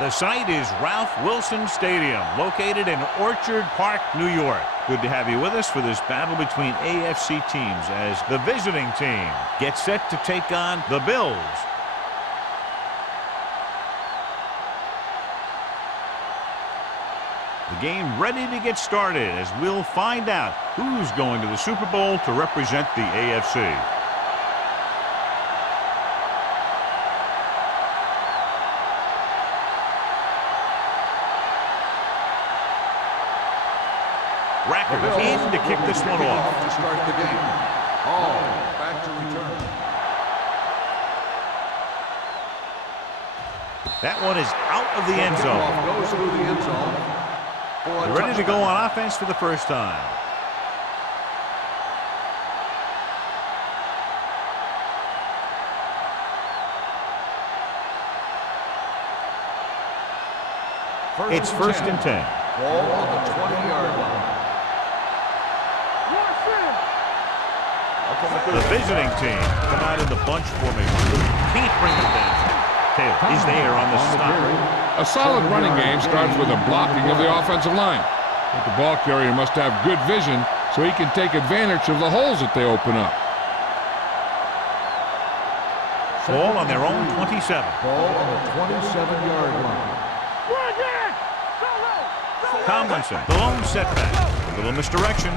The site is Ralph Wilson Stadium, located in Orchard Park, New York. Good to have you with us for this battle between AFC teams as the visiting team gets set to take on the Bills. The game ready to get started as we'll find out who's going to the Super Bowl to represent the AFC. Rackers in to kick this one off. To start the game. All back to return. That one is out of the end zone. Goes through the end zone. They're ready to go on offense for the first time. It's first and 10. Ball on the 20-yard line. The visiting team come out in the bunch formation. Can't bring them down. Taylor is there on the stop. A solid running game starts with a blocking of the offensive line. But the ball carrier must have good vision so he can take advantage of the holes that they open up. Ball on their own 27. Ball on the 27-yard line. Tomlinson, the lone setback. A little misdirection.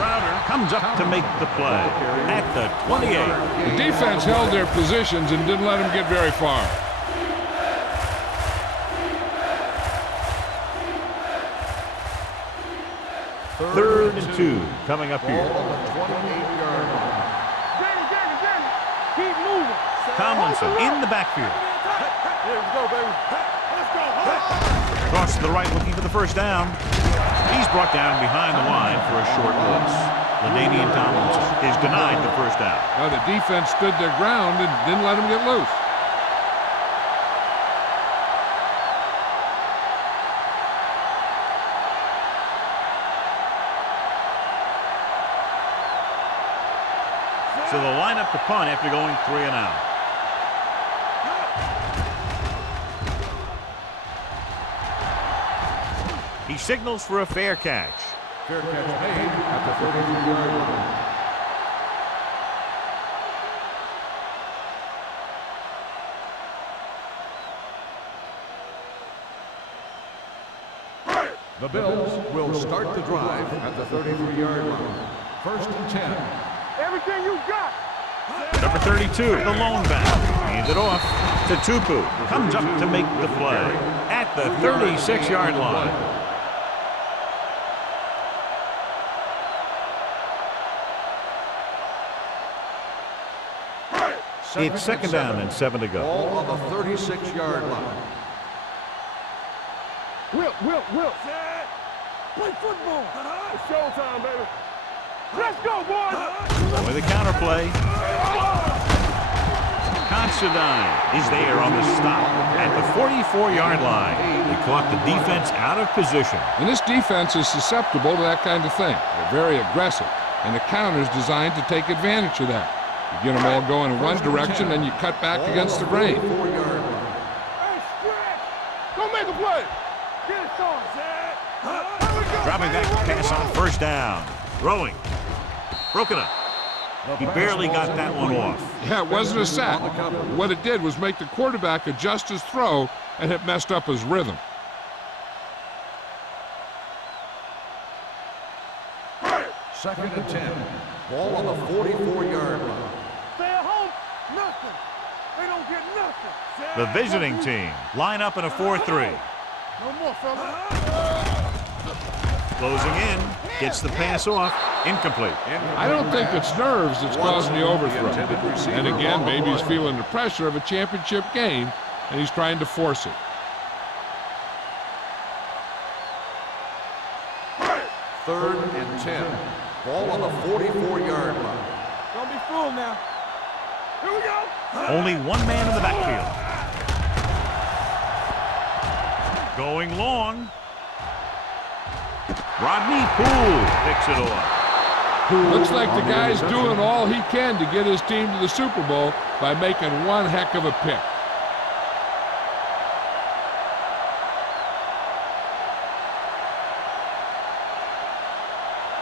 Crowder comes up to make the play at the 28. The defense held their positions and didn't let them get very far. Third and 2 coming up here. Ball on the 28-yard line. Keep moving. Tomlinson in the backfield. Here we go, baby. Let's go. Cross to the right looking for the first down. He's brought down behind the line for a short loss. LaDainian Tomlinson is denied the first down. Well, the defense stood their ground and didn't let him get loose. So they'll line up to punt after going 3 and out. He signals for a fair catch. Fair catch made at the 33-yard line. The Bills will start the drive at the 33-yard line. First and 10. Everything you got. Number 32, the lone back. Hands it off to Tupu. Comes up to make the play at the 36-yard line. It's second down and 7 to go. Ball on the 36-yard line. Will. Play football. It's showtime, baby. Let's go, boys. With a counter play. Considine is there on the stop at the 44-yard line. They caught the defense out of position. And this defense is susceptible to that kind of thing. They're very aggressive, and the counter's designed to take advantage of that. You get them all going in one direction, then you cut back against the grain. Hey, stretch. Go make a play. Get it started, Zed. Dropping back to pass on first down. Throwing. Broken up. He barely got that one off. Yeah, it wasn't a sack. What it did was make the quarterback adjust his throw, and it messed up his rhythm. Second and 10. Ball on the 44-yard line. Stay at home. Nothing. They don't get nothing. Zed. The visiting team line up in a 4-3. No more, fella. Closing in. Gets the pass off. Incomplete. I don't think it's nerves that's causing the overthrow. And again, maybe he's feeling the pressure of a championship game, and he's trying to force it. Third and 10. Ball on the 44-yard line. Don't be fooled now. Here we go. Only one man in the backfield. Going long. Rodney Poole picks it off. Looks like the guy's doing all he can to get his team to the Super Bowl by making one heck of a pick.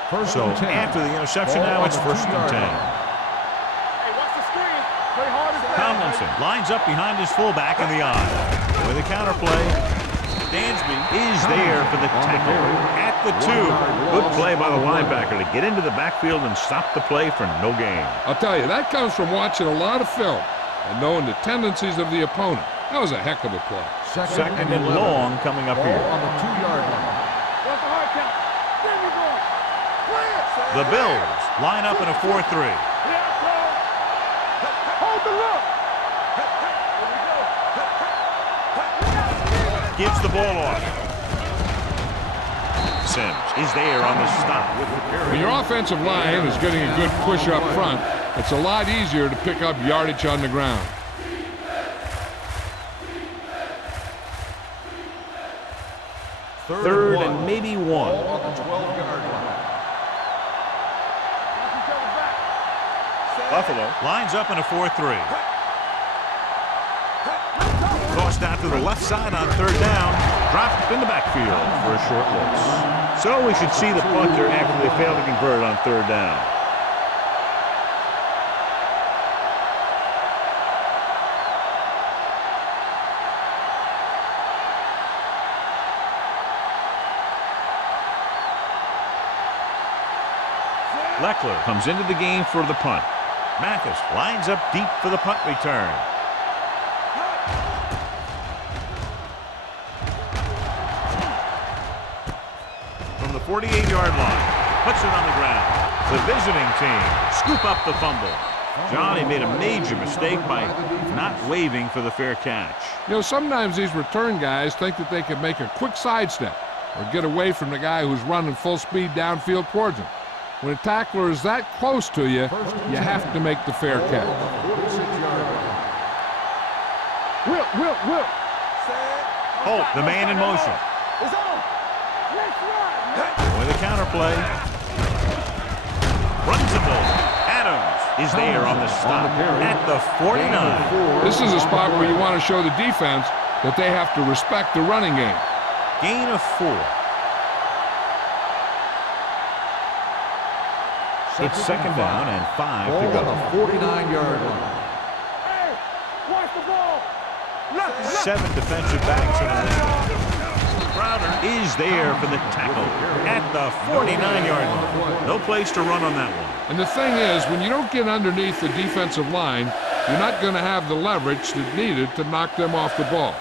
So after the interception, now it's 1st and 10. Hey, watch the screen. Play hard as Tomlinson lines up behind his fullback in the eye. With a counterplay, Dansby is there for the tackle at the 2. Good play by the linebacker to get into the backfield and stop the play for no gain. I'll tell you, that comes from watching a lot of film and knowing the tendencies of the opponent. That was a heck of a play. Second and long coming up here. On the 2-yard line. What's the hard count? There we go. Play it. The Bills line up in a 4-3. Yeah, bro. Hold the look. Gives the ball off. Sims is there on the stop. When your offensive line is getting a good push up front, it's a lot easier to pick up yardage on the ground. Third and maybe 1. On the 12-yard line. Buffalo lines up in a 4-3. Tossed out to the left side on 3rd down. Dropped in the backfield for a short loss. So we should see the punter after they failed to convert on 3rd down. Leckler comes into the game for the punt. Mathis lines up deep for the punt return. From the 48-yard line, puts it on the ground. The visiting team scoop up the fumble. Johnny made a major mistake by not waving for the fair catch. You know, sometimes these return guys think that they can make a quick sidestep or get away from the guy who's running full speed downfield towards them. When a tackler is that close to you, you have to make the fair catch. Will. Holt, the man in motion. It's on. Let's run. With a counterplay. Runs the ball. Adams is there on the stop at the 49. This is a spot where you want to show the defense that they have to respect the running game. Gain of 4. It's 2nd down and 5 to go. On the 49-yard line. Hey, watch the ball. Left. 7 defensive backs in the line. Crowder is there for the tackle at the 49-yard line. No place to run on that one. And the thing is, when you don't get underneath the defensive line, you're not going to have the leverage that's needed to knock them off the ball.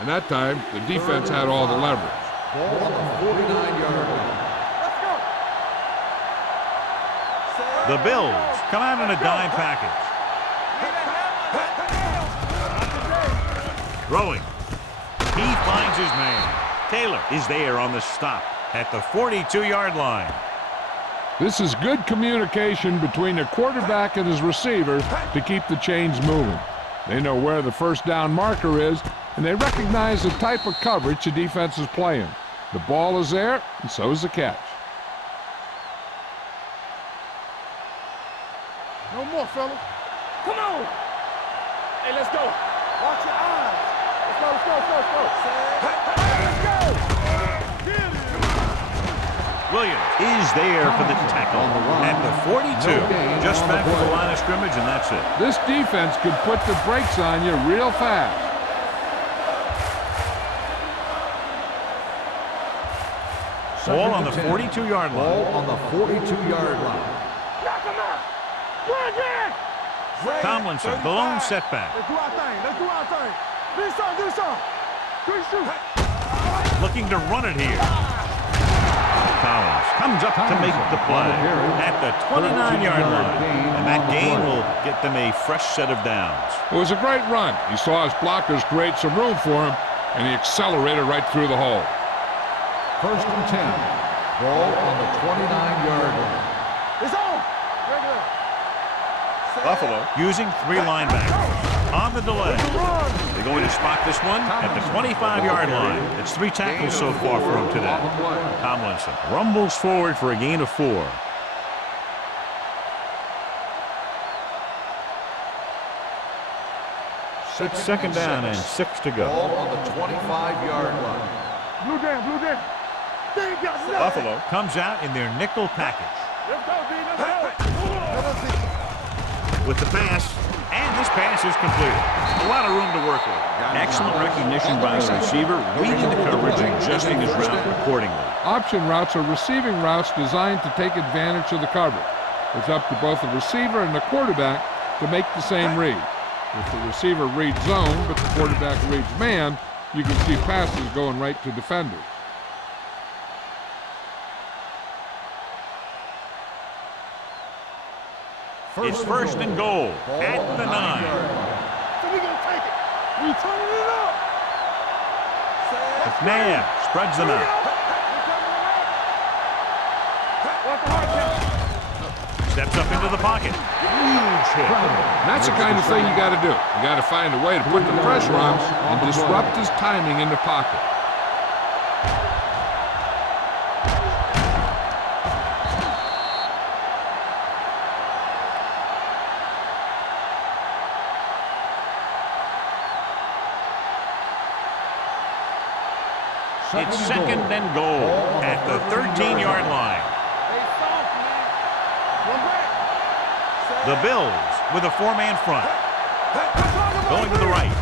And that time, the defense had all the leverage. Ball on the 49-yard line. The Bills come out in a dime package. Throwing. He finds his man. Taylor is there on the stop at the 42-yard line. This is good communication between the quarterback and his receiver to keep the chains moving. They know where the first down marker is, and they recognize the type of coverage the defense is playing. The ball is there, and so is the catch. No more, fella. Come on. Hey, let's go. Watch your eyes. Let's go. Let's go. Williams is there for the tackle at the 42. Just back to the line of scrimmage, and that's it. This defense could put the brakes on you real fast. Ball on the 42-yard line. Ball on the 42-yard line. Knock him out. Tomlinson, the lone setback. Let's do our thing. Do some. Looking to run it here. Collins comes up to make the play at the 29-yard line. And that gain will get them a fresh set of downs. It was a great run. He saw his blockers create some room for him, and he accelerated right through the hole. 1st and 10. Ball on the 29-yard line. It's on. Regular. Buffalo using 3 linebackers on the delay. They're going to spot this one at the 25-yard line. It's 3 tackles so far for him today. Tomlinson rumbles forward for a gain of 4. It's 2nd down and 6 to go. Ball on the 25-yard line. Blue jam. Buffalo comes out in their nickel package. Let's go, D. Let's go. With the pass, and this pass is completed. A lot of room to work with. Excellent recognition by the receiver, reading the coverage and adjusting his route accordingly. Option routes are receiving routes designed to take advantage of the coverage. It's up to both the receiver and the quarterback to make the same read. If the receiver reads zone, but the quarterback reads man, you can see passes going right to defenders. It's first and goal at the 9. So we gonna take it. We turning it up. McNabb spreads them out. Steps up into the pocket. Huge hit. That's the kind of thing you got to do. You got to find a way to put the pressure on and disrupt his timing in the pocket. It's second and goal at the 13-yard line. The Bills with a 4-man front. Going to the right.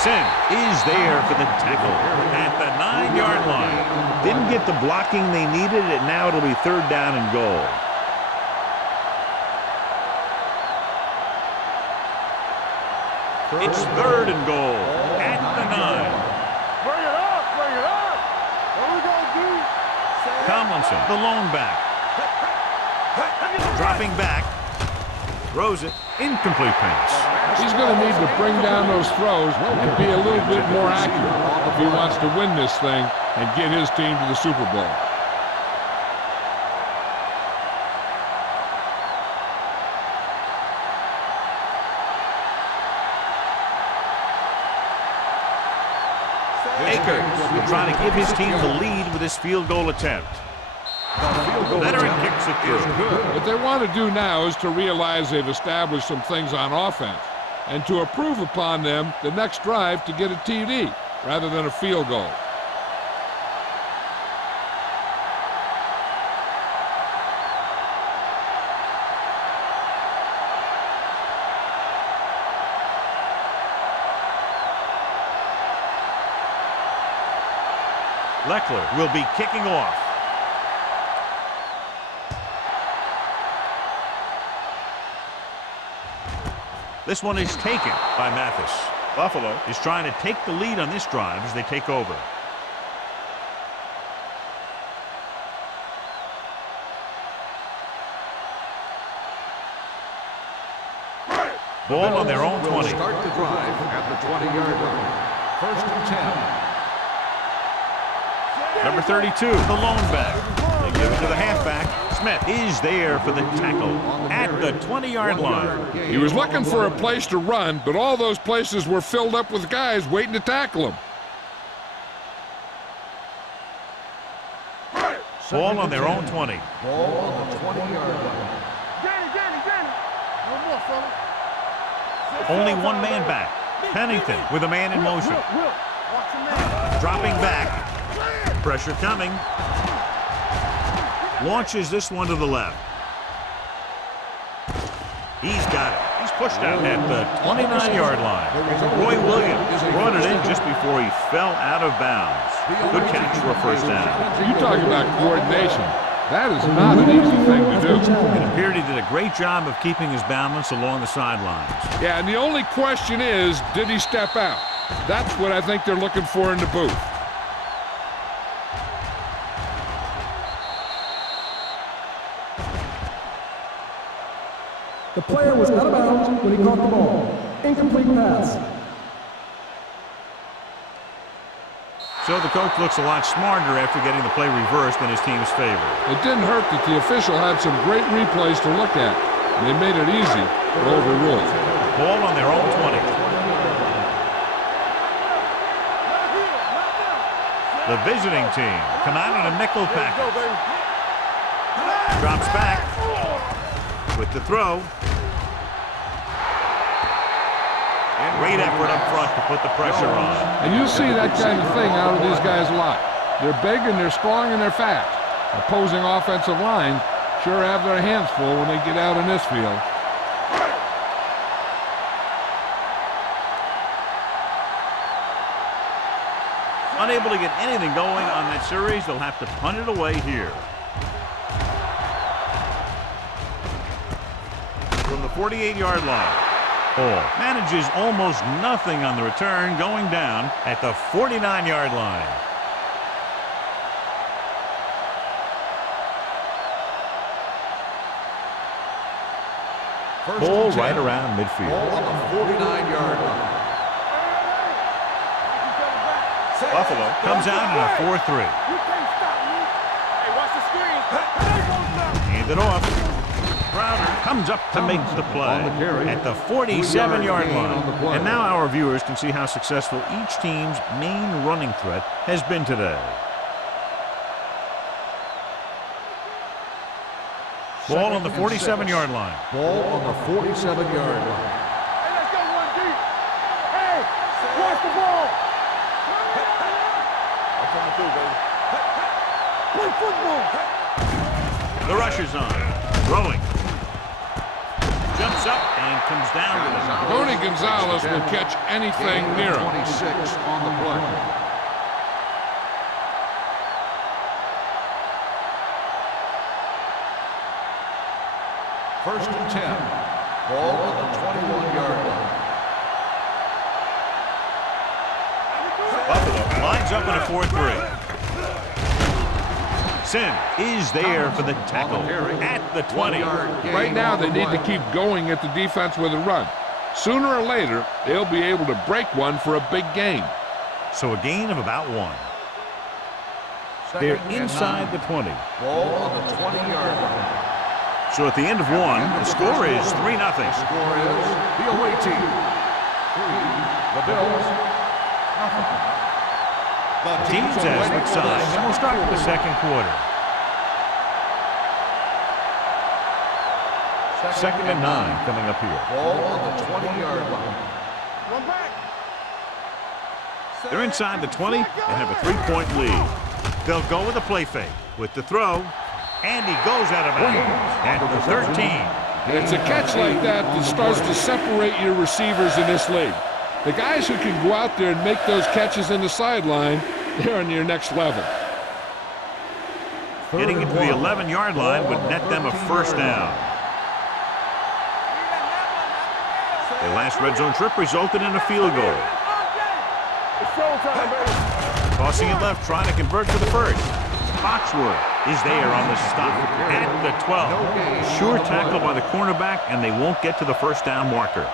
Sin is there for the tackle at the 9-yard line. Didn't get the blocking they needed, and now it'll be third down and goal. It's third and goal at the 9. Bring it up, bring it up. What we gonna do? Tomlinson, the lone back. Dropping back. Throws it. Incomplete pass. He's going to need to bring down those throws and be a little bit more accurate if he wants to win this thing and get his team to the Super Bowl. Akers will try to give his team the lead with his field goal attempt. Veteran kicks it through. What they want to do now is to realize they've established some things on offense and to improve upon them the next drive to get a TD rather than a field goal. Leckler will be kicking off. This one is taken by Mathis. Buffalo is trying to take the lead on this drive as they take over. Ball on their own 20. Start the drive at the 20-yard line. First and 10. Number 32, the lone back. They give it to the halfback. Smith is there for the tackle at the 20-yard line. He was looking for a place to run, but all those places were filled up with guys waiting to tackle him. Ball on their own 20. Ball on the 20-yard line. Danny. No more, fella. Only one man back. Pennington with a man in motion. Watch your man. Dropping back. Pressure coming. Launches this one to the left. He's got it. He's pushed out at the 29-yard line. Roy Williams brought it in just before he fell out of bounds. Good catch for a first down. You talk about coordination. That is not an easy thing to do. It appeared he did a great job of keeping his balance along the sidelines. Yeah, and the only question is, did he step out? That's what I think they're looking for in the booth. The player was out of bounds when he caught the ball. Incomplete pass. So the coach looks a lot smarter after getting the play reversed in his team's favor. It didn't hurt that the official had some great replays to look at, and they made it easy to overrule. Ball on their own 20. The visiting team come out in a nickel package. Drops back with the throw. Great effort up front to put the pressure on. And you'll see that kind of thing out of these guys a lot. They're big and they're strong and they're fast. Opposing offensive lines sure have their hands full when they get out in this field. Unable to get anything going on that series, they'll have to punt it away here. From the 48-yard line, Hall manages almost nothing on the return, going down at the 49-yard line. Ball right around midfield. Ball on the 49-yard line. Buffalo comes out in a 4-3. You can't stop me. Hey, watch the screen. Hand it off. Crowder comes up to make the play at the 47-yard line. And now our viewers can see how successful each team's main running threat has been today. Ball on the 47-yard line. Ball on the 47-yard line. Hey, let's go one deep. Hey, watch the ball. That's what I'm gonna do, baby. Play football. The rush is on. Throwing. Jumps up and comes down with it. Tony Gonzalez will catch anything near him. 26 on the play. First and 10. Ball on the 21-yard line. Buffalo lines up in a 4-3. Sin is there for the tackle at the 20. Right now, they need to keep going at the defense with a run. Sooner or later, they'll be able to break one for a big gain. So a gain of about 1. They're inside the 20. Ball on the 20-yard line. So at the end of 1, the score is 3-0. Score is the away team 3, the Bills, nothing. Teams as switch sides, and we'll start with the second quarter. Second and 9 coming up here. Ball on the 20-yard line. Run back. They're inside the 20 and have a 3-point lead. They'll go with a play fake with the throw. And he goes out of bounds at the 13. And it's a catch like that that starts to separate your receivers in this league. The guys who can go out there and make those catches in the sideline, they're on your next level. Getting into the 11-yard line would net them a first down. Their last red zone trip resulted in a field goal. It's showtime, baby. Tossing it left, trying to convert for the first. Foxworth is there on the stop at the 12. Sure tackle by the cornerback, and they won't get to the first down marker.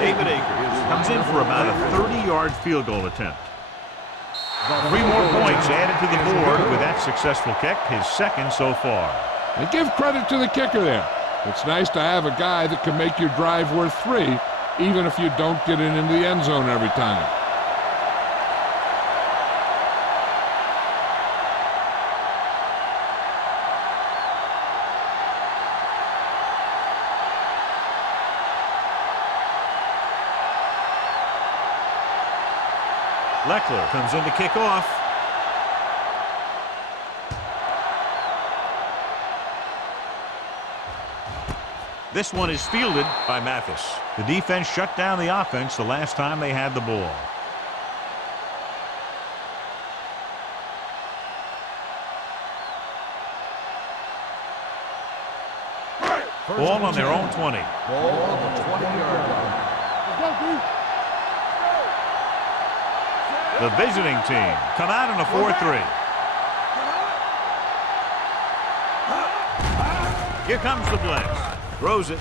David Akers comes in for about a 30-yard field goal attempt. 3 more points added to the board with that successful kick, his second so far. And give credit to the kicker there. It's nice to have a guy that can make your drive worth 3, even if you don't get it into the end zone every time. Leckler comes in to kick off. This one is fielded by Mathis. The defense shut down the offense the last time they had the ball. Ball on their own 20. Ball on the 20-yard line. The visiting team come out in a 4-3. Here comes the blitz. Throws it.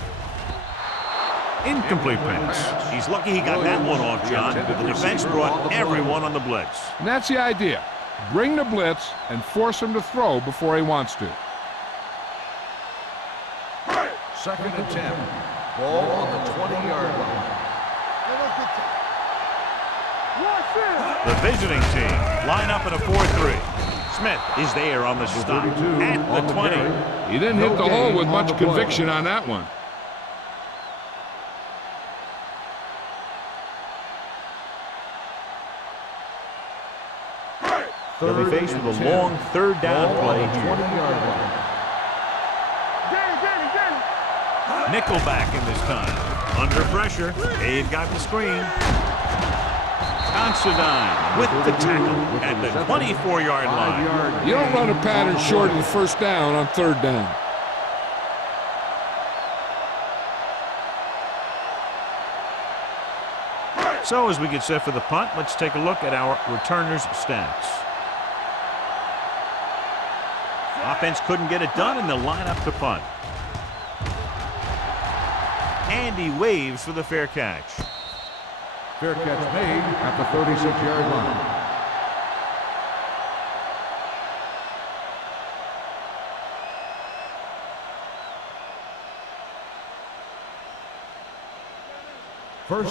Incomplete pass. He's lucky he got that one off, John. The defense brought everyone on the blitz. And that's the idea. Bring the blitz and force him to throw before he wants to. Second and 10. Ball on the 20-yard line. The visiting team line up in a 4-3. Smith is there on the stop at the 20. He didn't hit the hole with much conviction on that one. They'll be faced with a long third down play here. Nickelback in this time. Under pressure. Cade got the screen. Considine with the tackle at the 24-yard line. You don't run a pattern short of the first down on third down. So as we get set for the punt, let's take a look at our returners' stats. Offense couldn't get it done, and they'll line up to punt. And he waves for the fair catch. Fair catch made at the 36-yard line.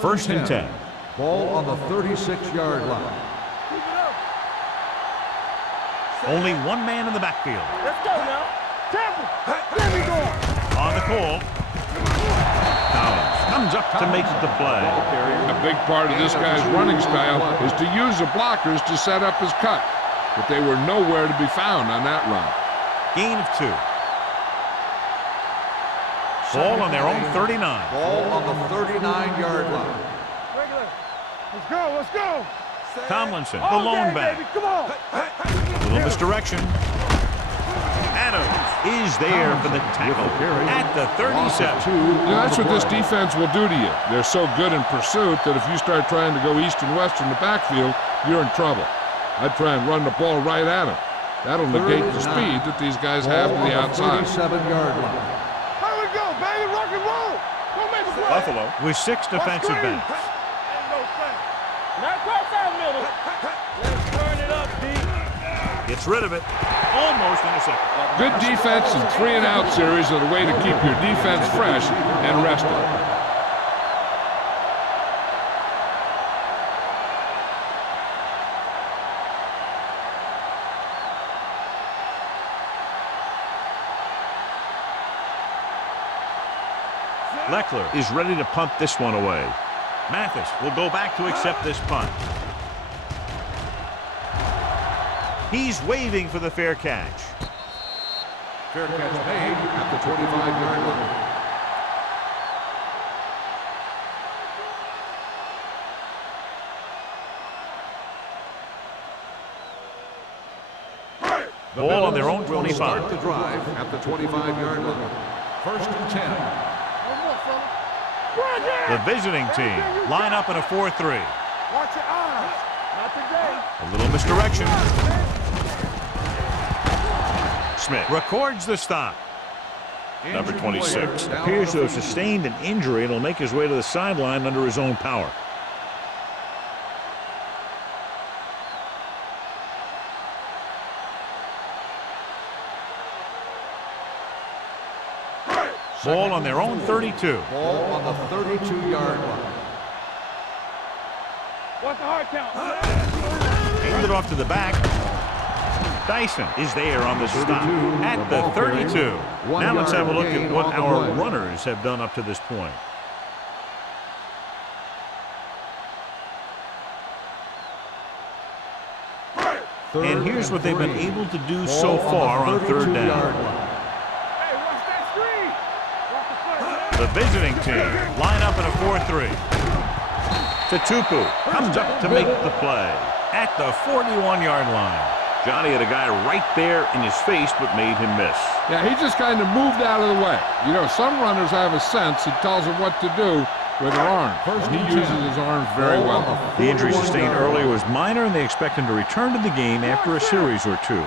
First and 10. Ball on the 36-yard line. Only one man in the backfield. Let's go now. Temple. There we go. On the call. Collins comes up to make the play. A big part of this guy's running style is to use the blockers to set up his cut. But they were nowhere to be found on that run. Gain of 2. Ball on their own 39. Ball on the 39-yard line. Regular. Let's go. Let's go. Tomlinson, the lone back. Baby. Come on. Little misdirection. Adams is there for the tackle at the 37. That's what this defense will do to you. They're so good in pursuit that if you start trying to go east and west in the backfield, you're in trouble. I'd try and run the ball right at them. That'll negate the speed that these guys have to the outside. 37-yard line. How we go, baby? Rock and roll. Don't make a play. Buffalo with 6 defensive backs. Ain't no thing. Not cross our middle. Let's turn it up, D. Gets rid of it. Almost intercepted. Good defense and 3-and-out series are the way to keep your defense fresh and rested. Leckler is ready to punt this one away. Mathis will go back to accept this punt. He's waving for the fair catch. Fair catch made at the 25-yard line. Ball on their own Will 25. start the drive at the 25-yard line. First and 10. The visiting team line up in a 4-3. Watch your eyes. Not today. A little misdirection. Smith records the stop. Number 26 appears to have sustained an injury and will make his way to the sideline under his own power. Ball on their own 32. Ball on the 32-yard line. What's the hard count? Hand it off to the back. Dyson is there on the stop at the 32. Now let's have a look at what our runners have done up to this point. And here's what they've been able to do so far on third down. Hey, watch that screen. Watch the foot. The visiting team line up in a 4-3. Tatupu comes up to make the play at the 41-yard line. Johnny had a guy right there in his face but made him miss. Yeah, he just kind of moved out of the way. You know, some runners have a sense. He tells them what to do with their arms. He uses his arms very well. The injury sustained earlier was minor, and they expect him to return to the game after a series or two.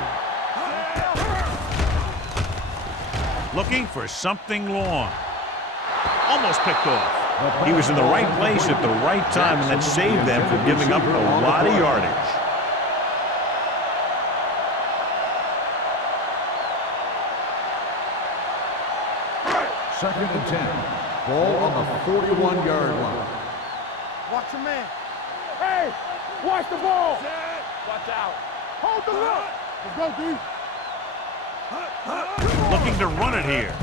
Looking for something long. Almost picked off. He was in the right place at the right time, and that saved them from giving up a lot of yardage. Second and 10. Ball on the 41-yard line. Watch your man. Hey, watch the ball. Watch out. Hold the look. Let's go, D. Looking to run it here.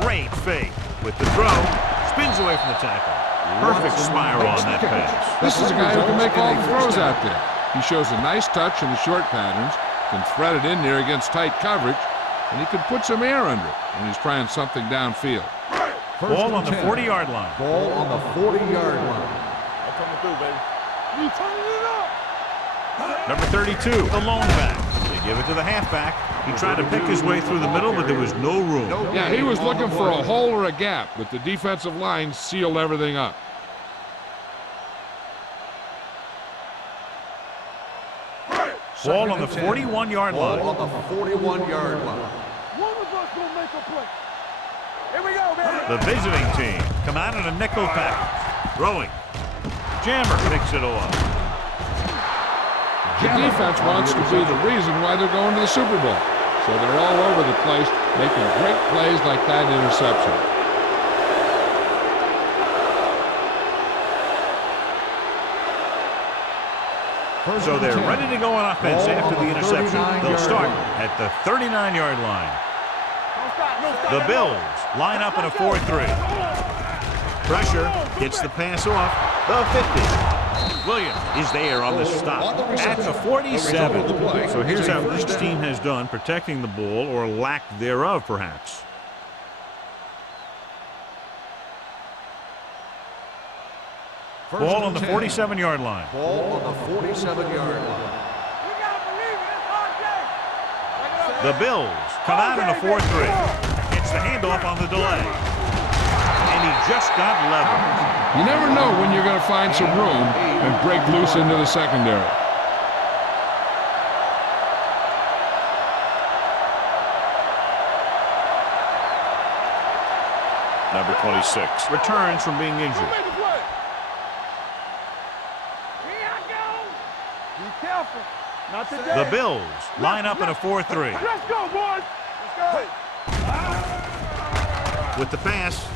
Great fake. With the throw, spins away from the tackle. Perfect spiral on that pass. This is a guy who can make all the throws out there. He shows a nice touch in the short patterns, can thread it in there against tight coverage, and he can put some air under it when he's trying something downfield. Ball on the 40-yard line. Ball on the 40-yard line. I'm coming through, baby. You turning it up. Number 32, the lone back. They give it to the halfback. He tried to pick his way through the middle, but there was no room. Yeah, he was looking for a hole or a gap, but the defensive line sealed everything up. Ball on the 41-yard line. Ball on the 41-yard line. One of us gonna make a play. Here we go, baby. The visiting team come out in a nickel package. Throwing. Jammer picks it off. The defense wants to be the reason why they're going to the Super Bowl. So they're all over the place, making great plays like that interception. So they're ready to go on offense after the interception. They'll start at the 39-yard line. The Bills line up in a 4-3. Pressure gets the pass off the 50. Williams is there on the stop at the 47. So here's how each team has done protecting the ball, or lack thereof, perhaps. Ball on the 47-yard line. Ball on the 47-yard line. The Bills come out in a 4-3. Gets the handoff on the delay. And he just got level. You never know when you're going to find some room and break loose into the secondary. Number 26 returns from being injured. Be careful. Not today. The Bills line up in a 4-3. Let's go, boys. Let's go. With the pass,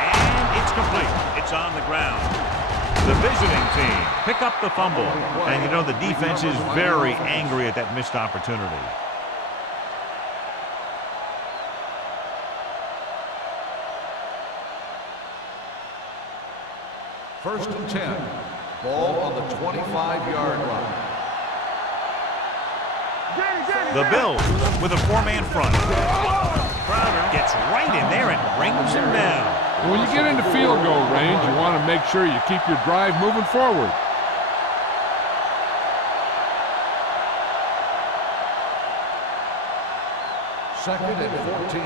and it's complete. It's on the ground. The visiting team pick up the fumble. And you know the defense is very angry at that missed opportunity. First and 10. Ball on the 25-yard line. The Bills with a four-man front. Crowder gets right in there and brings him down. And when you get into field goal range, you want to make sure you keep your drive moving forward. Second and 14.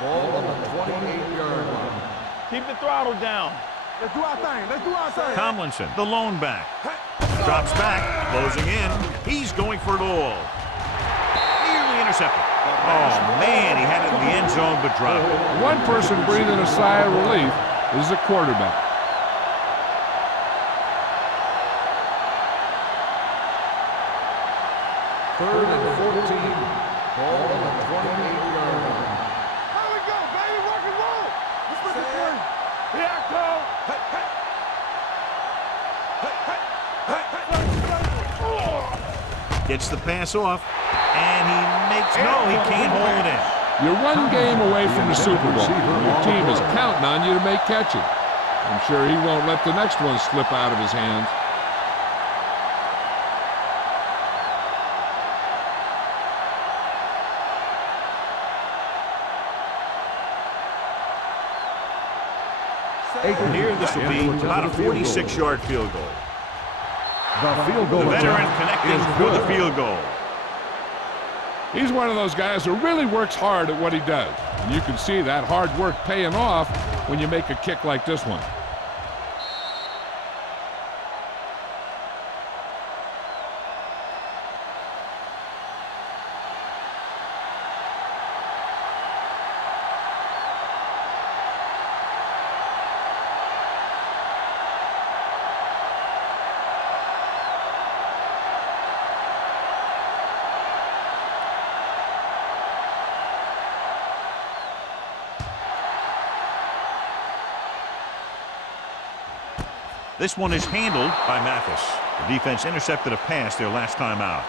Ball on the 28-yard line. Keep the throttle down. Let's do our thing. Let's do our thing. Tomlinson, the lone back. Drops back, closing in. He's going for it all. Nearly intercepted. Oh, man, he had it in the end zone, but dropped it. One person breathing a sigh of relief is the quarterback. Third and 14. Ball on the 28-yard line. How we go, baby? Rock and roll. Let's put the three. Here I come. Gets the pass off, and he makes no, he can't hold it in. You're one game away from the Super Bowl. Your team is counting on you to make catches. I'm sure he won't let the next one slip out of his hands. Here, this will be about a 46-yard field goal. The field goal The veteran attempt connecting is for the good. field goal. He's one of those guys who really works hard at what he does. And you can see that hard work paying off when you make a kick like this one. This one is handled by Mathis. The defense intercepted a pass their last time out.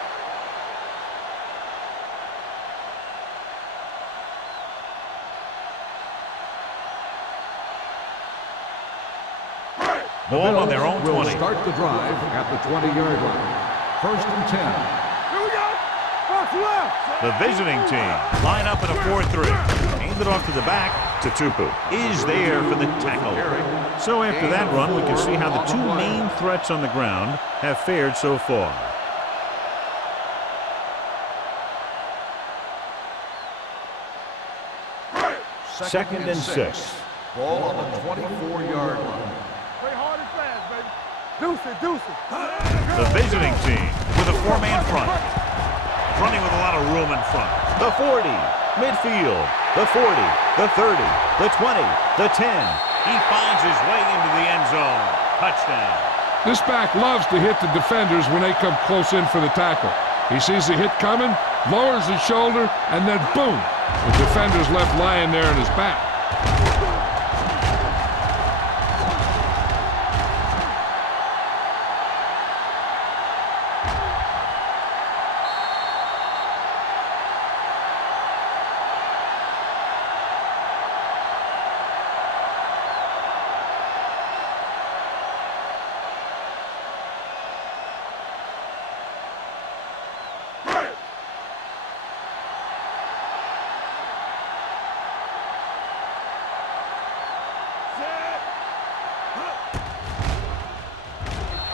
Ball on their own 20. Will start the drive at the 20-yard line. 1st and 10. Here we go. What's left? The visiting team line up in a 4-3. Hand it off to the back to Tupu. Is there for the tackle. So after that run, we can see how the two main threats on the ground have fared so far. Second and 6. Ball on the 24-yard line. Play hard and fast, baby. Deuce it, deuce it. The visiting team with a 4-man front. Running with a lot of room in front. The 40, midfield, the 40, the 30, the 20, the 10. He finds his way into the end zone. Touchdown. This back loves to hit the defenders when they come close in for the tackle. He sees the hit coming, lowers his shoulder, and then boom, the defender's left lying there on his back.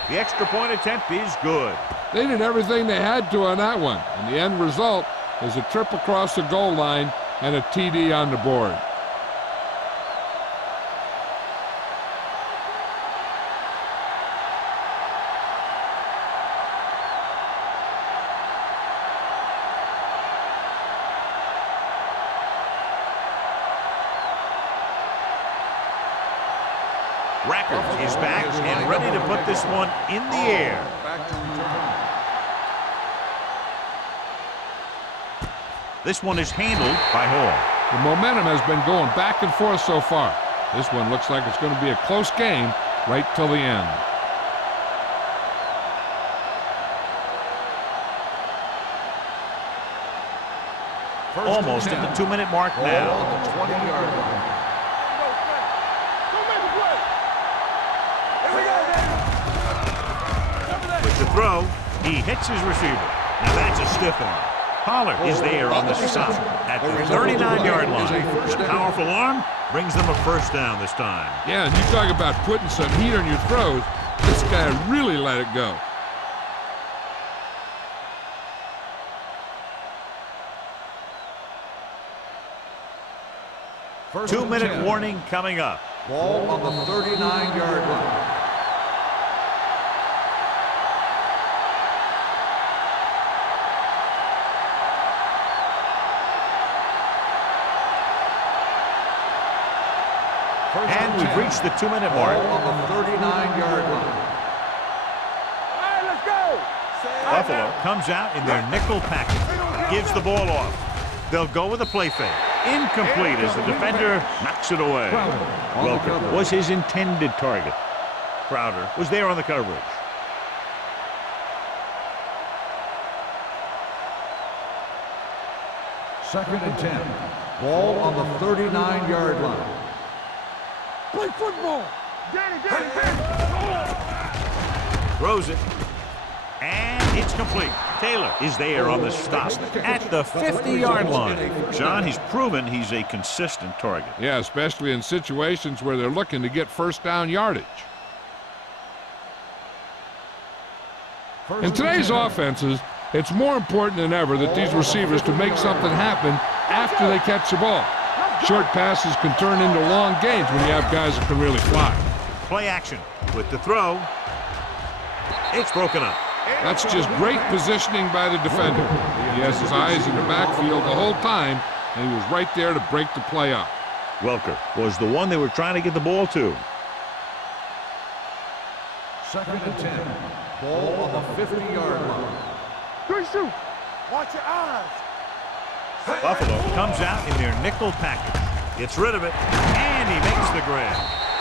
The extra point attempt is good. They did everything they had to on that one, and the end result is a trip across the goal line and a TD on the board. Rackers is back and ready to put this one in the air. Back to return. This one is handled by Hall. The momentum has been going back and forth so far. This one looks like it's going to be a close game right till the end. Almost at the 2-minute mark Ball now. on the 20-yard line. Go make the play. Here we go, baby. With the throw, he hits his receiver. Now that's a stiff arm. Pollard is there on the stop at the 39-yard line. The powerful arm brings them a first down this time. Yeah, and you talk about putting some heat on your throws. This guy really let it go. First and 2-minute 10. warning coming up. Ball on the 39-yard line. And we've reached the 2-minute mark. Ball on the 39-yard line. All right, let's go. Buffalo comes out in their nickel package. Gives the ball off. They'll go with a play fake. Incomplete as the defender knocks it away. Welker was his intended target. Crowder was there on the coverage. Second and 10. Ball on the 39-yard line. Play football. Danny, Danny, Danny. Throws it. And it's complete. Taylor is there on the stop at the 50-yard line. John, he's proven he's a consistent target. Yeah, especially in situations where they're looking to get first down yardage. In today's offenses, it's more important than ever that these receivers to make something happen after they catch the ball. Short passes can turn into long gains when you have guys that can really fly. Play action with the throw. It's broken up. That's just great positioning by the defender. He has his eyes in the backfield the whole time, and he was right there to break the play up. Welker was the one they were trying to get the ball to. Second and 10. Ball on the 50-yard line. Good shoot. Watch your eyes. Buffalo comes out in their nickel package. Gets rid of it, and he makes the grab.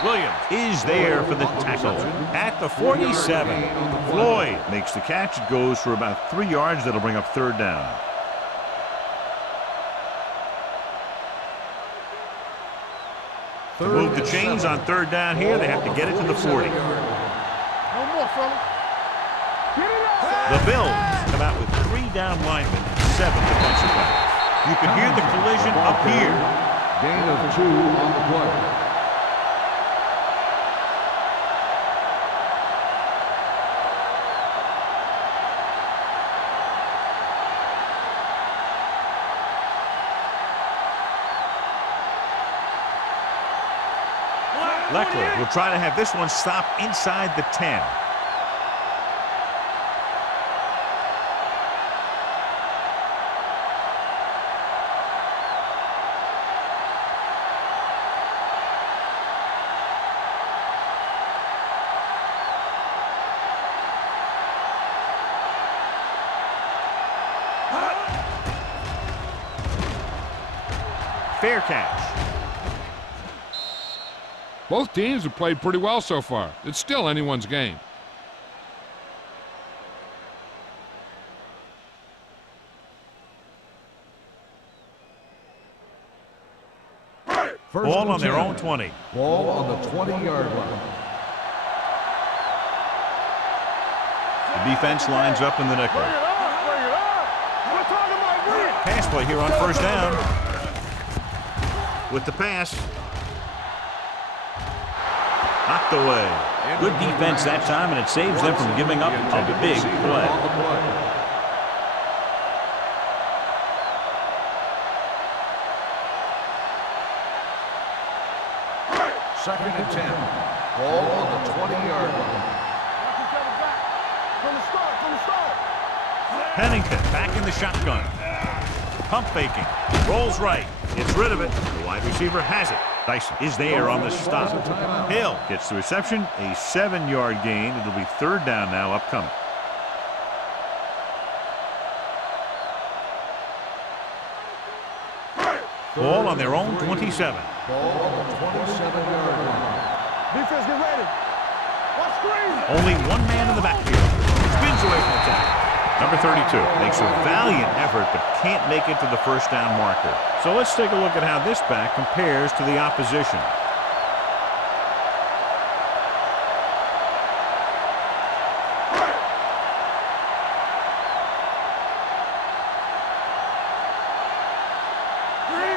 Williams is there for the tackle at the 47. Floyd makes the catch. It goes for about 3 yards. That'll bring up third down. To move the chains on third down here, they have to get it to the 40. No more, fella. Get it up. The Bills come out with 3 down linemen and 7 defensive players. You can hear the collision up here. Gain of 2 on the play. Leckler will try to have this one stop inside the 10. Fair catch. Both teams have played pretty well so far. It's still anyone's game. Ball on their own 20. Ball on the 20-yard line. The defense lines up in the nickel. Bring it up, bring it up. We're talking about win. Pass play here on first down. With the pass. Knocked away. Good defense that time, and it saves them from giving up a big play. Second and 10. Ball on the 20-yard line. From the start. Pennington back in the shotgun. Pump faking. Rolls right. Gets rid of it. The wide receiver has it. Dyson is there on the stop. Hill gets the reception. A 7-yard gain. It'll be third down now upcoming. Ball on their own 27. Ball on the 27-yard line. Defense, get ready. Watch screen. Only one man in the backfield. Spins away from the tackle. Number 32 makes a valiant effort but can't make it to the first down marker. So let's take a look at how this back compares to the opposition.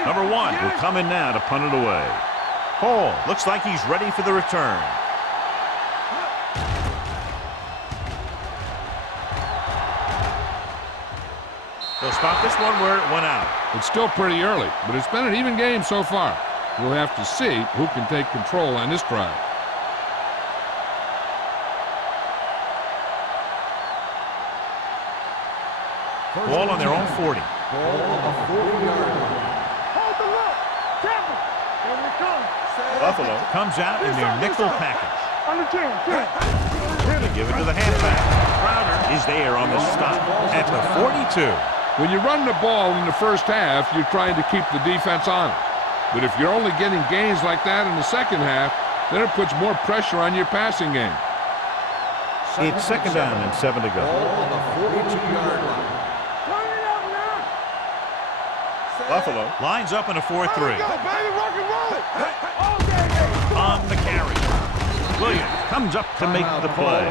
Number 1 will come in now to punt it away. Hall looks like he's ready for the return. They'll stop this one where it went out. It's still pretty early, but it's been an even game so far. We'll have to see who can take control on this drive. Ball on their own 40. Ball on the 40-yard line. Hold the look. Tampa. Here we come. Buffalo comes out in their nickel package. On the 10. They give it to the halfback. Crowder is there on the stop at the 42. When you run the ball in the first half, you're trying to keep the defense on it. But if you're only getting gains like that in the second half, then it puts more pressure on your passing game. It's second down and 7 to go. Ball on the 42-yard line. Turn it up now. Buffalo lines up in a 4-3. Go, baby. Rock and roll. All day. On the carry. Williams comes up to make the play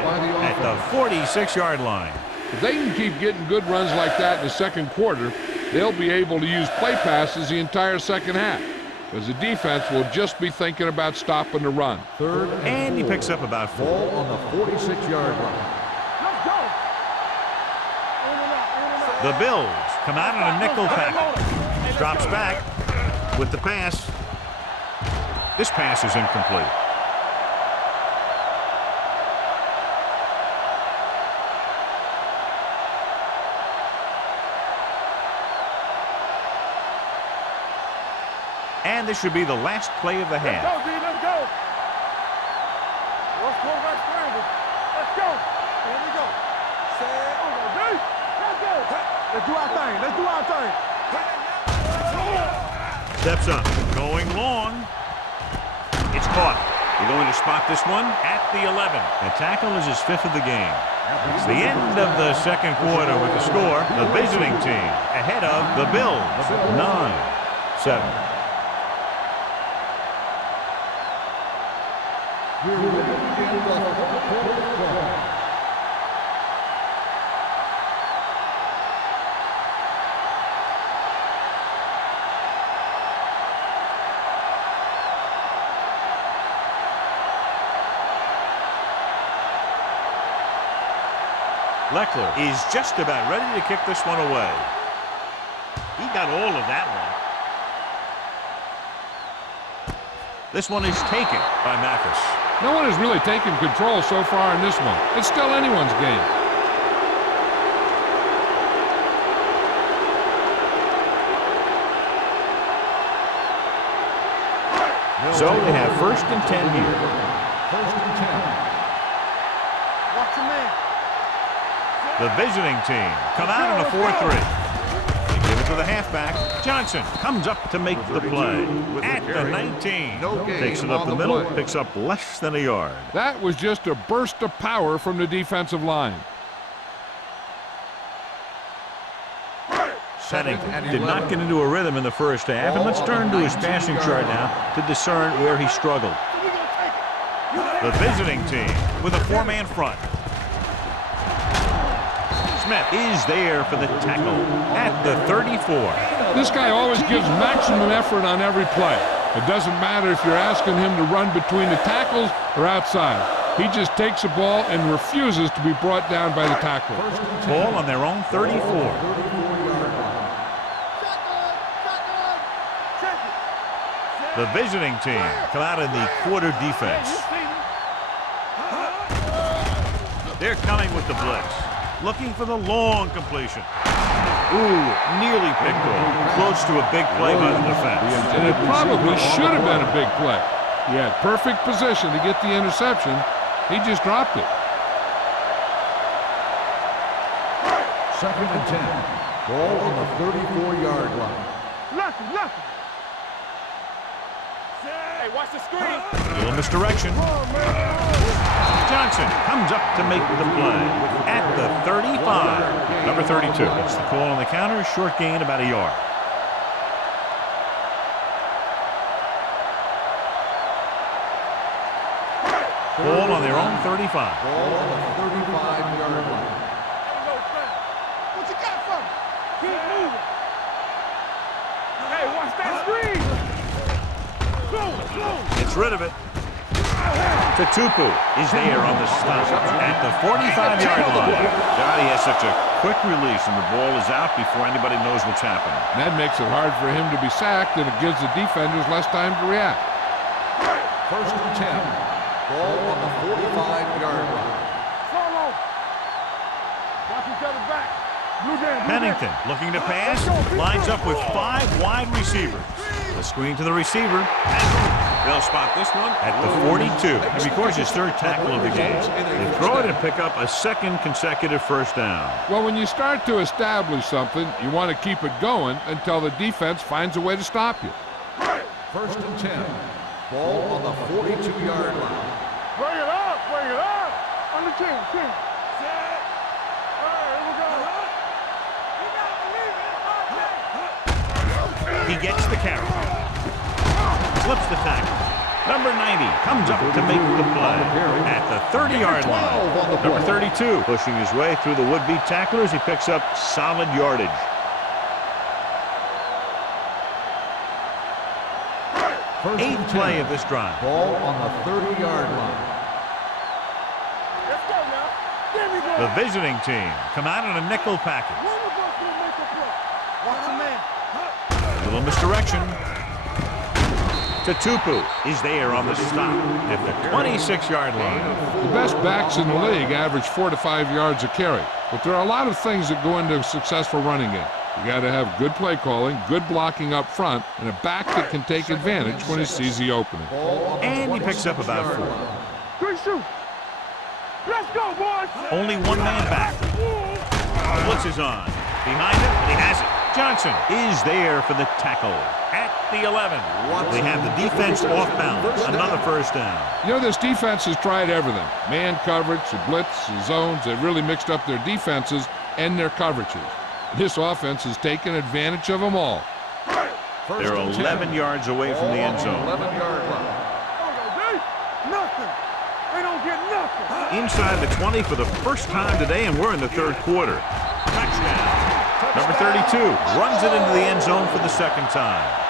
at the 46-yard line. If they can keep getting good runs like that in the second quarter, they'll be able to use play passes the entire second half, because the defense will just be thinking about stopping the run. Third And he 4. picks up about 4. Ball on the 46-yard line. Let's go. In and out. The Bills come out in a nickel package. Drops back with the pass. This pass is incomplete. And this should be the last play of the half. Let's go, D. Let's go. Let's quarterback scramble. Let's go. Here we go. D. Let's go. Let's do our thing. Let's do our thing. Steps up. Going long. It's caught. You're going to spot this one at the 11. The tackle is his 5th of the game. It's the end of the second quarter with the score. The visiting team ahead of the Bills. 9-7. Leckler is just about ready to kick this one away. He got all of that one. This one is taken by Mathis. No one has really taken control so far in this one. It's still anyone's game. So they have 1st and 10 here. 1st and 10. Watch your man. The visiting team come out in a 4-3. They give it to the halfback. Johnson comes up to make the play at the 19. Takes it up the middle, picks up less than a yard. That was just a burst of power from the defensive line. Pennington did not get into a rhythm in the first half, and let's turn to his passing chart now to discern where he struggled. The visiting team with a 4-man front. Smith is there for the tackle at the 34. This guy always gives maximum effort on every play. It doesn't matter if you're asking him to run between the tackles or outside. He just takes the ball and refuses to be brought down by the tackler. Ball on their own 34. The visiting team come out in the quarter defense. They're coming with the blitz. Looking for the long completion. Ooh, nearly picked off. Close to a big play by the defense. And it probably should have been a big play. He had perfect position to get the interception. He just dropped it. 2nd and 10. Ball on the 34-yard line. Lucky. Hey, watch the screen. A little misdirection. Johnson comes up to make the play at the 35. Number 32. It's the call on the counter. Short gain, about a yard. Ball on their own 35. Ball on the 35-yard line. What you got for me? Keep moving. Hey, watch that screen. Gets rid of it. Tatupu is there on the stop at the 45-yard line. God, he has such a quick release, and the ball is out before anybody knows what's happening. And that makes it hard for him to be sacked, and it gives the defenders less time to react. 1st and 10. Ball on the 45-yard line. Solo. Watch each other back. Pennington looking to pass. Lines up with 5 wide receivers. The screen to the receiver. They'll spot this one at the 42. And because his 3rd tackle of the game, they throw it and pick up a 2nd consecutive first down. Well, when you start to establish something, you want to keep it going until the defense finds a way to stop you. 1st and 10. Ball on the 42-yard line. Bring it up. On the 10. Set. All right, here we go. He gets the carry. Slips the tackle. Number 90 comes up to make the play at the 30-yard line. Number 32 pushing his way through the would-be tacklers. He picks up solid yardage. Eighth play of this drive. Ball on the 30-yard line. Let's go now. There we go. The visiting team come out in a nickel package. One of us will make a play. Watch the man. A little misdirection. Tatupu is there on the stop at the 26-yard line. The best backs in the league average 4 to 5 yards a carry. But there are a lot of things that go into a successful running game. You got to have good play calling, good blocking up front, and a back that can take advantage when he sees the opening. And he picks up about 4. Good shoot. Let's go, boys. Only one man back. Blitz is on. Behind him, and he has it. Johnson is there for the tackle at the 11. They have the defense off balance. Another first down. You know, this defense has tried everything. Man coverage, the blitz, the zones. They've really mixed up their defenses and their coverages. This offense has taken advantage of them all. They're 11 yards away from the end zone. 11-yard line. Nothing. They don't get nothing. Inside the 20 for the first time today, and we're in the third quarter. Touchdown. Number 32 runs it into the end zone for the second time.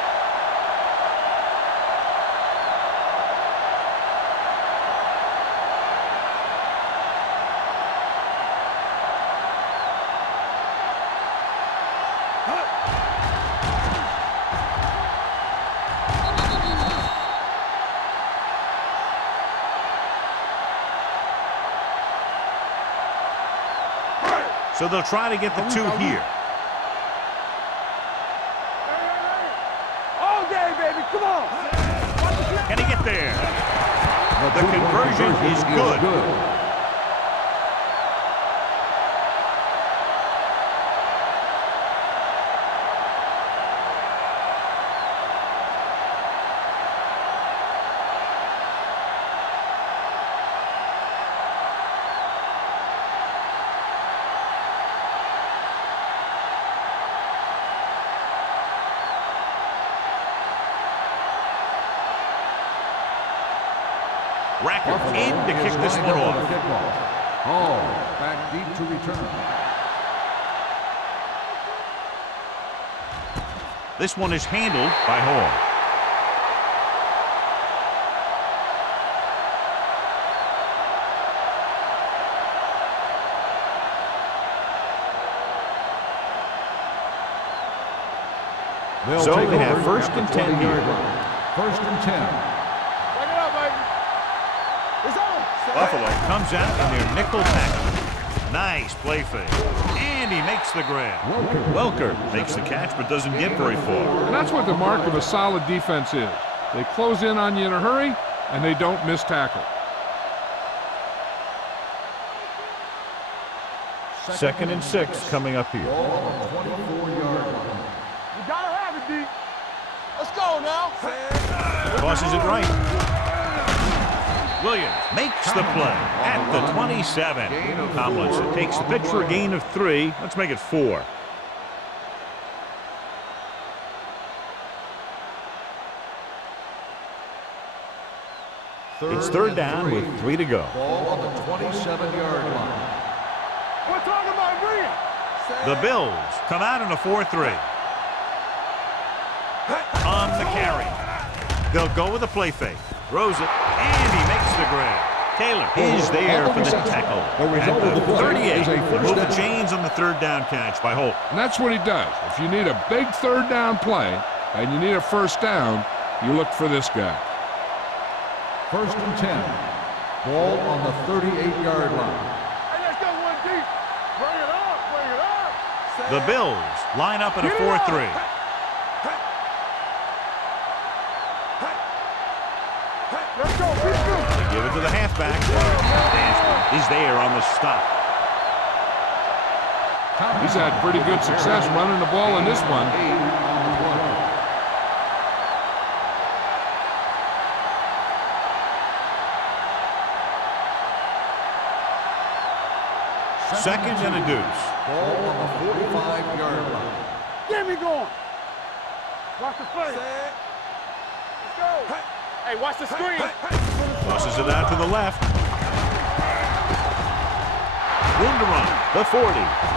So they'll try to get the two here. All day, baby. Come on. Can he get there? The conversion is good. Rackers in to kick this one off. Hall back deep to return. This one is handled by Hall. So they have first and 10 here. First and 10. Buffalo comes out in their nickel tackle. Nice play fake. And he makes the grab. Welker makes the catch but doesn't get very far. And that's what the mark of a solid defense is. They close in on you in a hurry, and they don't miss tackle. Second and 6 coming up here. 24-yard line. You gotta have it, D. Let's go now. Tosses it right. Williams makes the play at the 27. Tomlinson takes the pitch for a gain of 3. Let's make it 4. It's third down with 3 to go. Ball on the 27-yard line. We're talking about Green. The Bills come out in a 4-3. On the carry. They'll go with a play fake. Throws it, and he makes the grab. Taylor is there for the tackle. At the 38, move the chains on the third down catch by Holt. And that's what he does. If you need a big third down play and you need a first down, you look for this guy. First and 10. Ball on the 38-yard line. Hey, let's go one deep. Bring it up, bring it up. The Bills line up in a 4-3. Let's go, let's go. They give it to the halfback. Dansby is there on the stop. He's had pretty good success running the ball in this one. 8 on the play. Second and a deuce. Ball on the 45-yard line. Get me going. Watch the play. Let's go. Hey, watch the screen. Tosses it out to the left. Room to run. The 40,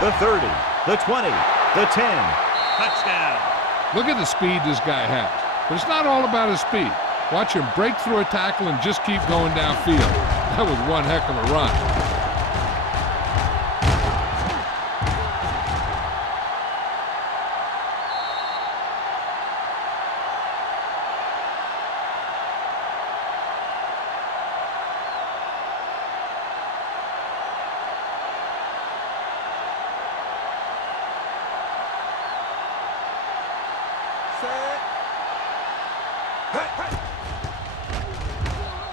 the 30, the 20, the 10. Touchdown. Look at the speed this guy has. But it's not all about his speed. Watch him break through a tackle and just keep going downfield. That was one heck of a run.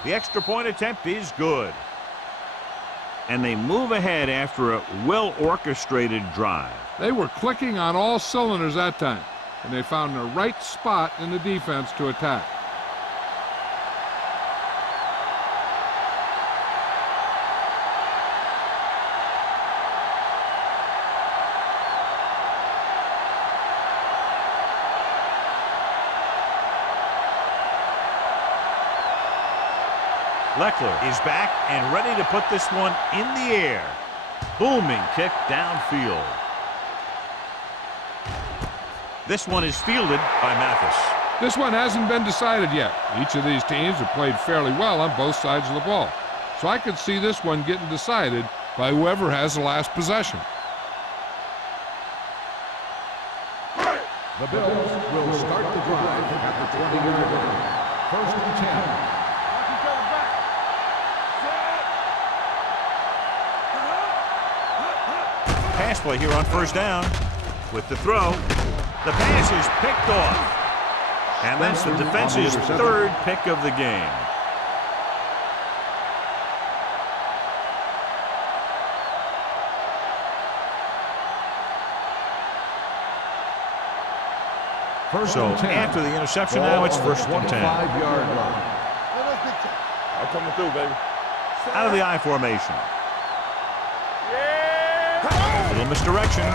The extra point attempt is good. and they move ahead after a well-orchestrated drive. They were clicking on all cylinders that time, and they found the right spot in the defense to attack. Leckler is back and ready to put this one in the air. Booming kick downfield. This one is fielded by Mathis. This one hasn't been decided yet. Each of these teams have played fairly well on both sides of the ball. So I could see this one getting decided by whoever has the last possession. The Bills will start the drive at the 20-yard line. First and 10. Pass play here on first down. With the throw, the pass is picked off. And that's the defense's third pick of the game. So after the interception, now it's first and 10. I'm coming through, baby. Out of the I formation. Little misdirection.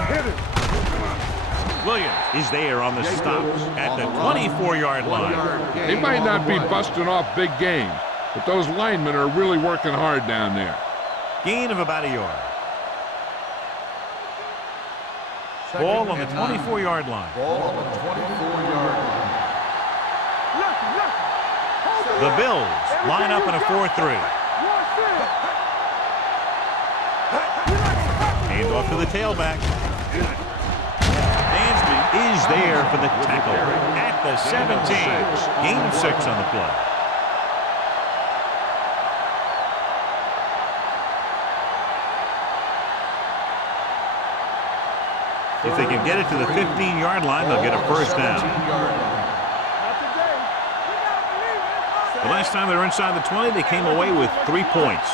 Williams is there on the stop at the 24-yard line. They might not be busting off big games, but those linemen are really working hard down there. Gain of about a yard. Ball on the 24-yard line. Ball on the 24-yard line. The Bills line up in a 4-3. Hand off to the tailback. Dansby is there for the tackle at the 17. Gain of 6 on the play. If they can get it to the 15-yard line, they'll get a first down. The last time they were inside the 20, they came away with 3 points.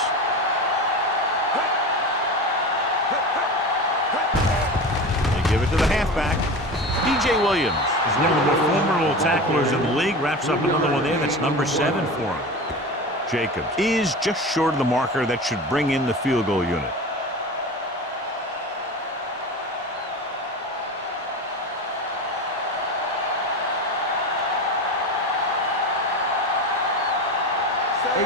They give it to the halfback. DJ Williams is one of the more formidable tacklers in the league. Wraps up another one there. That's number 7 for him. Jacobs is just short of the marker that should bring in the field goal unit.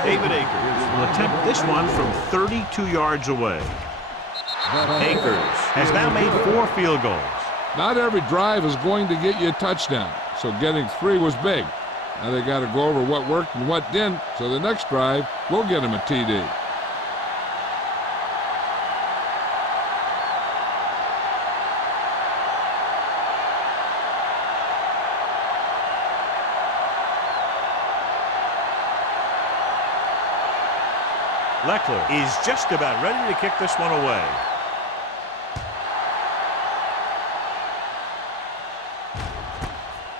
David Akers will attempt this one from 32 yards away. Akers has now made 4 field goals. Not every drive is going to get you a touchdown, so getting 3 was big. Now they got to go over what worked and what didn't, so the next drive will get them a TD. Leckler is just about ready to kick this one away.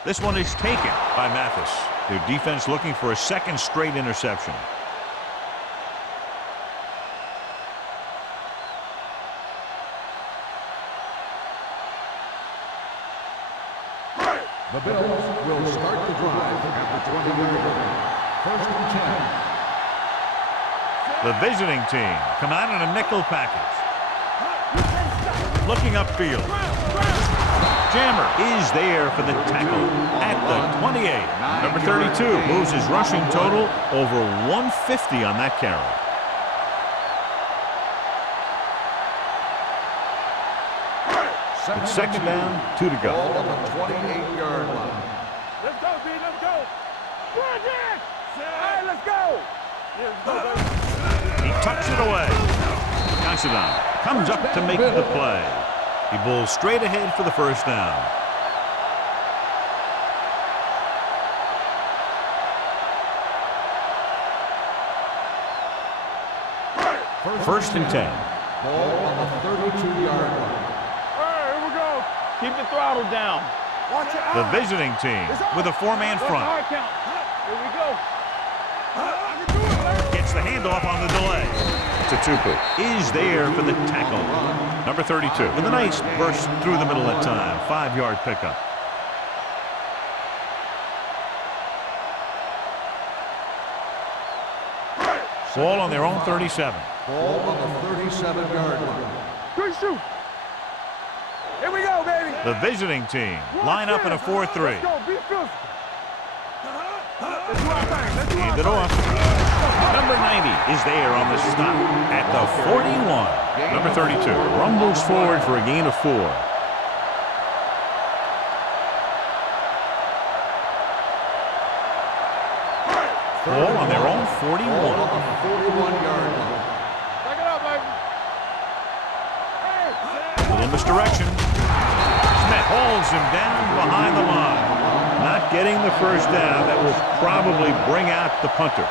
This one is taken by Mathis. Their defense looking for a second straight interception. The Bills will start the drive at the 20-yard line. First and 10. The visiting team come out in a nickel package. Looking upfield. Jammer is there for the tackle at the 28. Number 32 moves his rushing total over 150 on that carry. It's second down, 2 to go. Ball on the 28-yard line. Let's go, B, let's go. Run it! All right, let's go. He tucks it away. Considine comes up to make the play. He bowls straight ahead for the first down. First and 10. Ball on the 32-yard line. All right, here we go. Keep the throttle down. Watch your The eyes. visiting team with a 4-man front. Hard count. Here we go. Gets the handoff on the delay. Tutupu is there for the tackle. Number 32 with a nice burst through the middle that time. 5-yard pickup. Ball on their own 37. Ball on the 37-yard line. Good shoot. Here we go, baby. The visiting team line up in a 4-3. Let's go. Be physical. Let's do our thing. Let's do our Hand it thing. off. Number 90 is there on the stop at the 41. Number 32 rumbles forward for a gain of 4. Ball on their own 41. Ball on the 41-yard line. Back it up, baby. A little misdirection. Smith holds him down behind the line. Not getting the first down. That will probably bring out the punter.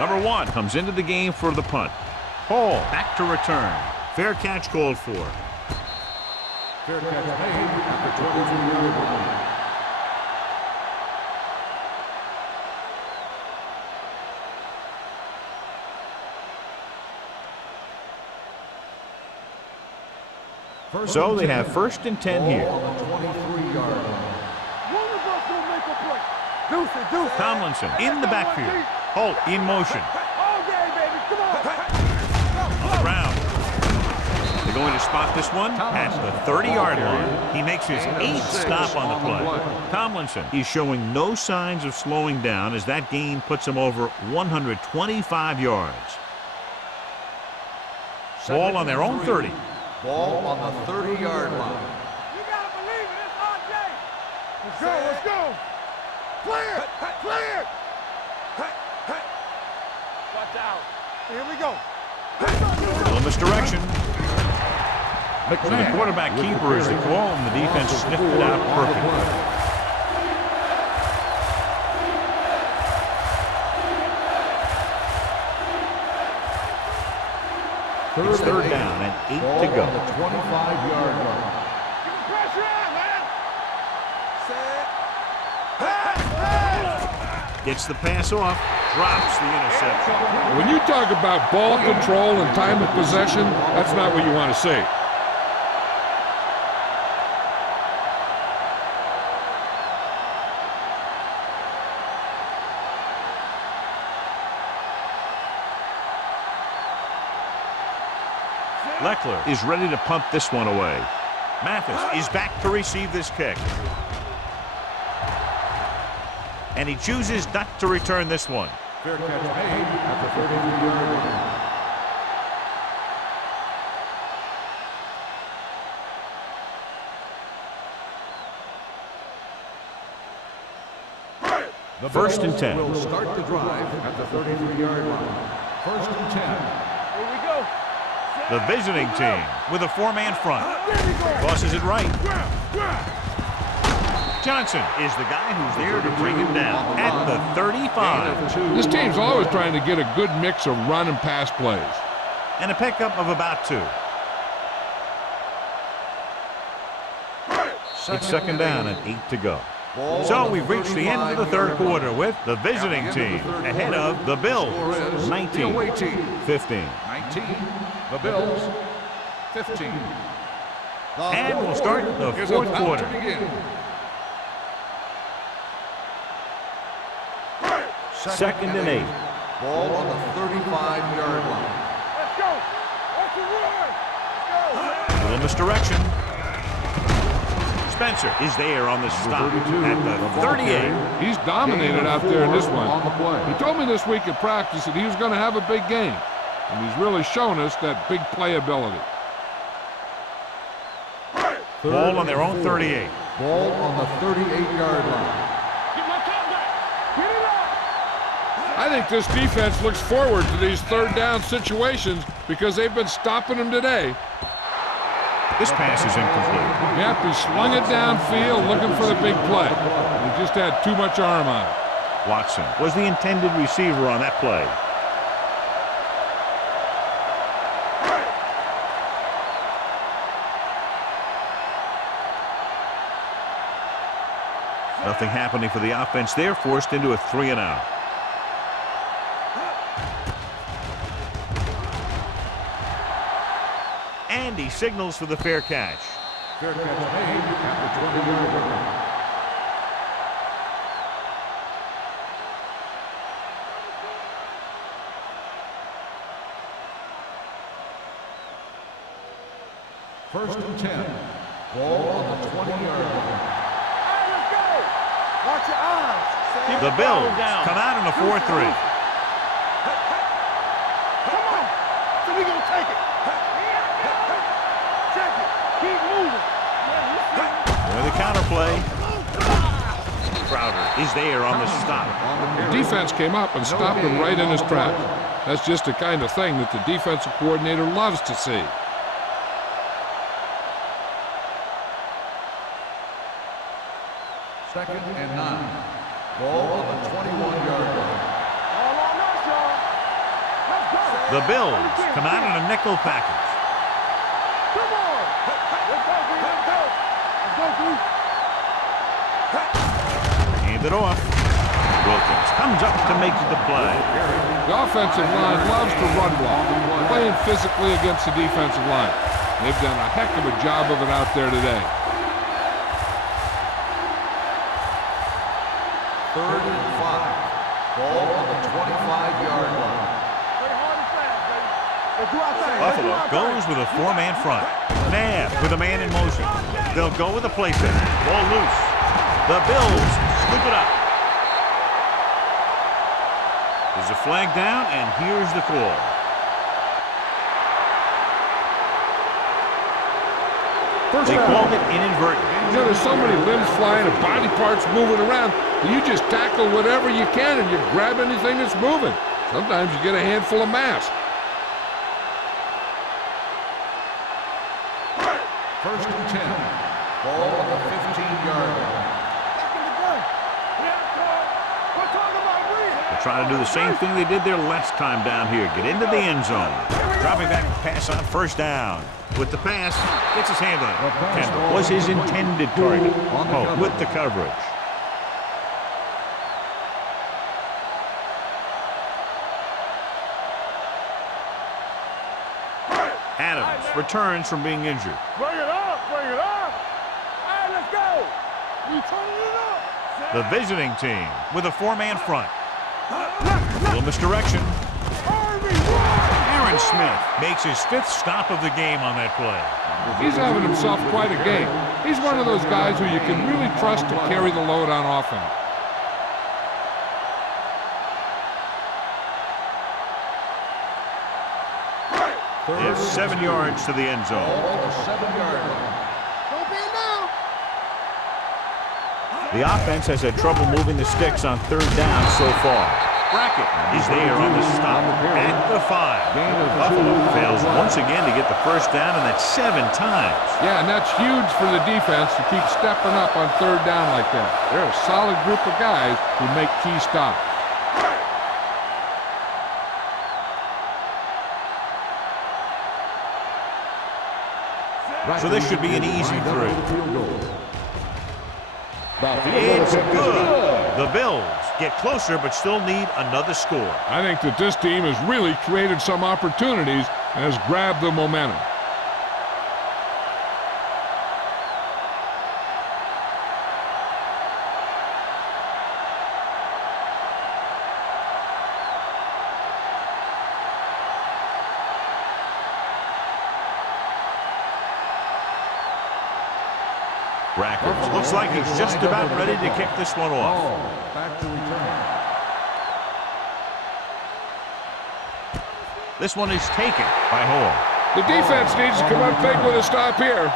Number 1 comes into the game for the punt. Hall back to return. Fair catch called for. Fair catch made at the 23-yard line. So they have 1st and 10 here. Ball on the 23-yard line. One of us will make a play. Deuce it, deuce it. Tomlinson in the backfield. Holt in motion. All game, baby. Come on. On the ground. They're going to spot this one at the 30-yard line. He makes his 8th stop on the play. Tomlinson is showing no signs of slowing down as that gain puts him over 125 yards. Ball on their own 30. Ball on the 30-yard line. You gotta believe it. It's RJ. Let's go. Let's go. Clear. Clear. Watch out. Here we go. A little misdirection. So the quarterback keeper is the call, and the defense sniffed it out perfectly. It's 3rd down and 8 to go. On the 25-yard line. Give him pressure on, man. Gets the pass off, drops the interception. When you talk about ball control and time of possession, that's not what you want to see. Leckler is ready to punt this one away. Mathis is back to receive this kick. And he chooses not to return this one. Fair catch made at the 33-yard line. The 1st and 10. Will start the drive at the 33-yard line. 1st and 10. Here we go. The visiting team with a 4-man front. Tosses it right. Johnson is the guy who's there to bring him down at the 35. This team's always trying to get a good mix of run and pass plays. And a pickup of about 2. It's 2nd down and 8 to go. So we've reached the end of the 3rd quarter with the visiting team ahead of the Bills, 19-15. 19. The Bills, 15. And we'll start the 4th quarter. Second and 8. Ball on the 35-yard line. Let's go. Watch the run. Let's go. Little misdirection. Spencer is there on the stop at the 38. He's dominated out there in this one. He told me this week at practice that he was going to have a big game. And he's really shown us that big playability. Ball on their own 38. Ball on the 38-yard line. Get my top back. Get it up. I think this defense looks forward to these 3rd down situations because they've been stopping them today. This pass is incomplete. Yep, he slung it downfield looking for the big play. He just had too much arm on it. Watson was the intended receiver on that play. Nothing happening for the offense there, forced into a 3-and-out. And he signals for the fair catch. Fair catch made at the 20-yard line. First and 10. Ball on the 20-yard line. Hey, let's go. Watch your eyes. The Bills come out in a 4-3. Come on. So we gonna take it. Check it. Keep moving. With the counterplay. Crowder is there on the stop. The defense came up and stopped him right in his tracks. That's just the kind of thing that the defensive coordinator loves to see. Second and 9. Ball on the 21-yard line. All on us, y'all. Let's go. The Bills come out in a nickel package. Come on. Let's go, B. Let's go. Let's go, B. Hand it off. Wilkins comes up to make the play. The offensive line loves to run block, playing physically against the defensive line. They've done a heck of a job of it out there today. Third and 5. Ball on the 25-yard line. Play hard and fast, baby. Let's do our thing. Let's do Buffalo our goes thing. with a 4-man front. Nabb with a man in motion. They'll go with a play fake. Ball loose. The Bills scoop it up. There's a flag down, and here's the call. They called it inadvertent. You know, there's so many limbs flying and body parts moving around. You just tackle whatever you can and you grab anything that's moving. Sometimes you get a handful of mass. First and 10. Ball on the 15-yard line. Back in the gun. Yeah, God. We're talking about breathing. They're trying to do the same thing they did their last time down here. Get into the end zone. Dropping back to pass on first down. With the pass, gets his hand on it. Kendall was his intended target. Oh, with the coverage. Adams returns from being injured. Bring it up. Bring it up. All right, let's go. We turning it up. The visiting team with a 4-man front. Little misdirection. Aaron Smith makes his 5th stop of the game on that play. He's having himself quite a game. He's one of those guys who you can really trust to carry the load on offense. They have 7 yards to the end zone. Ball on the 7-yard line. Don't be now. The offense has had trouble moving the sticks on 3rd down so far. Brackett is there on the stop at the 5. Buffalo fails once again to get the first down, and that's 7 times. Yeah, and that's huge for the defense to keep stepping up on 3rd down like that. They're a solid group of guys who make key stops. So this should be an easy 3. It's good. The Bills get closer but still need another score. I think that this team has really created some opportunities and has grabbed the momentum. Brackett looks like he's just about ready to kick this one off. Back to return. This one is taken by Hall. The defense needs to come up big with a stop here.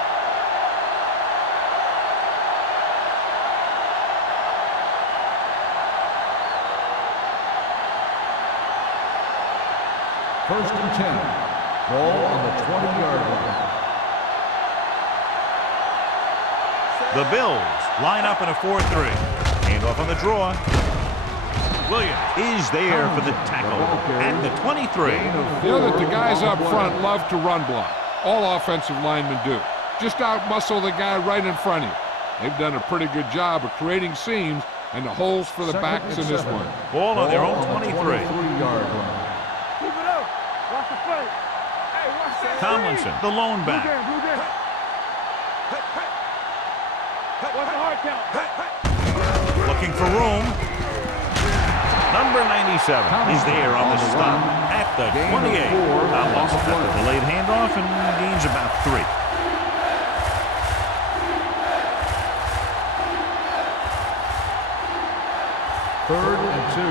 First and 10. Ball on the 20-yard line. The Bills line up in a 4-3. Handoff on the draw. Williams is there for the tackle at the 23. You know that the guys up front love to run block. All offensive linemen do. Just out-muscle the guy right in front of you. They've done a pretty good job of creating seams and the holes for the backs in this one. Ball on their own 23. 23-yard line. Keep it up. Watch the play. Hey, watch that. Tomlinson, the lone Blue back. down, blue down. Watch the hard count. Looking for room. Number 97 is there on the stop at the 28. Tomlinson got the delayed handoff and gains about 3. Third and 2.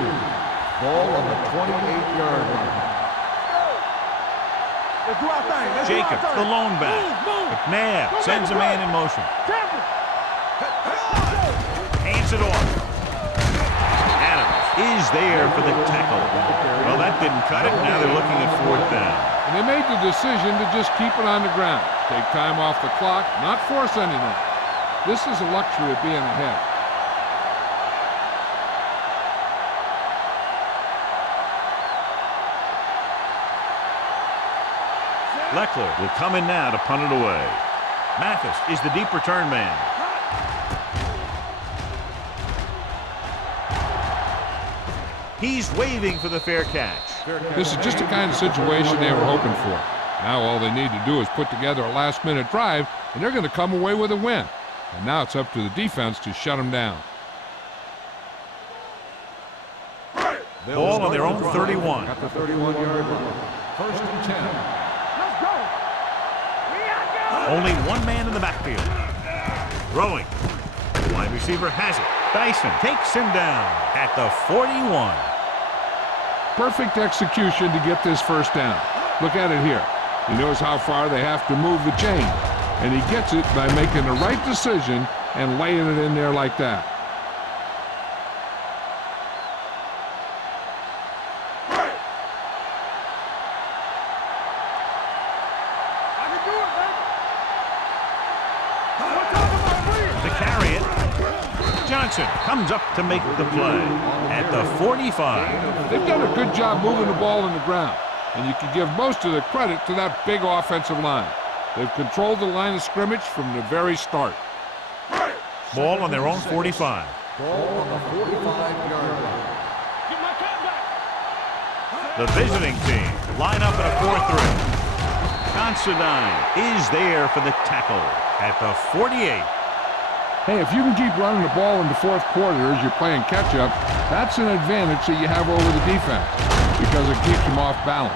Ball on the 28-yard line. Let's do our thing. Let's Jacob, do our thing. the lone back. Move. McNabb sends a man in motion. Campbell. Hands it off. Adams is there for the tackle. Well, that didn't cut it. Now they're looking at 4th down. And they made the decision to just keep it on the ground. Take time off the clock, not force anything. This is a luxury of being ahead. Leckler will come in now to punt it away. Mathis is the deep return man. He's waving for the fair catch. This is just the kind of situation they were hoping for. Now all they need to do is put together a last-minute drive, and they're going to come away with a win. And now it's up to the defense to shut them down. Ball on their own 31. At the 31-yard line. First and 10. Let's go. Only one man in the backfield. Throwing. The wide receiver has it. Dyson takes him down at the 41. Perfect execution to get this first down. Look at it here. He knows how far they have to move the chain, and he gets it by making the right decision and laying it in there like that. To carry it. Johnson comes up to make the play at the 45. They've done a good job moving the ball in the ground, and you can give most of the credit to that big offensive line. They've controlled the line of scrimmage from the very start. Ball on their own 45. Ball on the 45-yard line. Get my cat back. The visiting team line up in a 4-3. Considine is there for the tackle at the 48. Hey, if you can keep running the ball in the fourth quarter as you're playing catch-up, that's an advantage that you have over the defense because it keeps them off balance.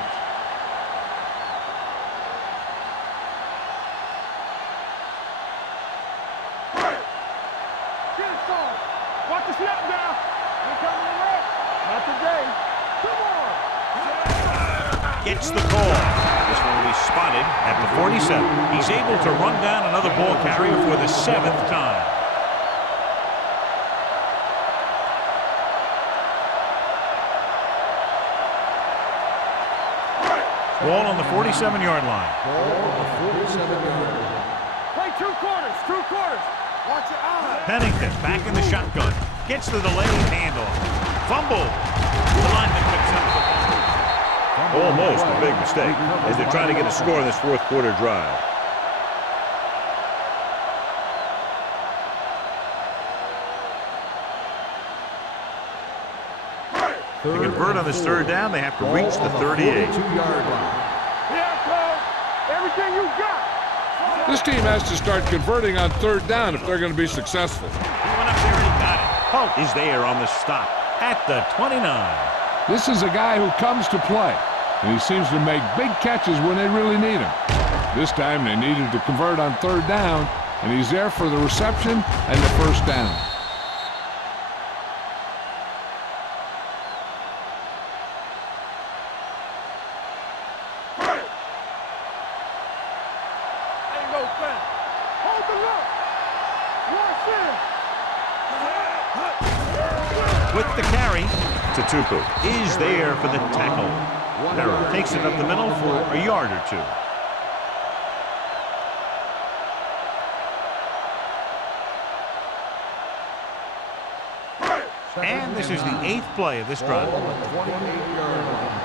Get it, son. Watch the snap now. You're coming to work. Not today. Come on. Gets the call. This one will be spotted at the 47. He's able to run down another ball carrier for the 7th time. Ball on the 47-yard line. Ball on the 47-yard line. Play 2 quarters. 2 quarters. Watch your eyes. Pennington back in the shotgun. Gets the delayed handoff. Fumble. The lineman picks up the ball. Almost a big mistake as they're trying to get a score in this fourth quarter drive. To convert on this 3rd down, they have to reach the 38. 42-yard line. Here it comes. Everything you got. This team has to start converting on 3rd down if they're going to be successful. He went up there and he got it. Holt is there on the stop at the 29. This is a guy who comes to play, and he seems to make big catches when they really need him. This time they needed to convert on 3rd down, and he's there for the reception and the first down. Ain't no thing. Hold the look. Watch With the carry, Tutupu is there for the tackle. Farrell takes it up the middle for a yard or 2. And this is the 8th play of this drive. Ball on the 28-yard line.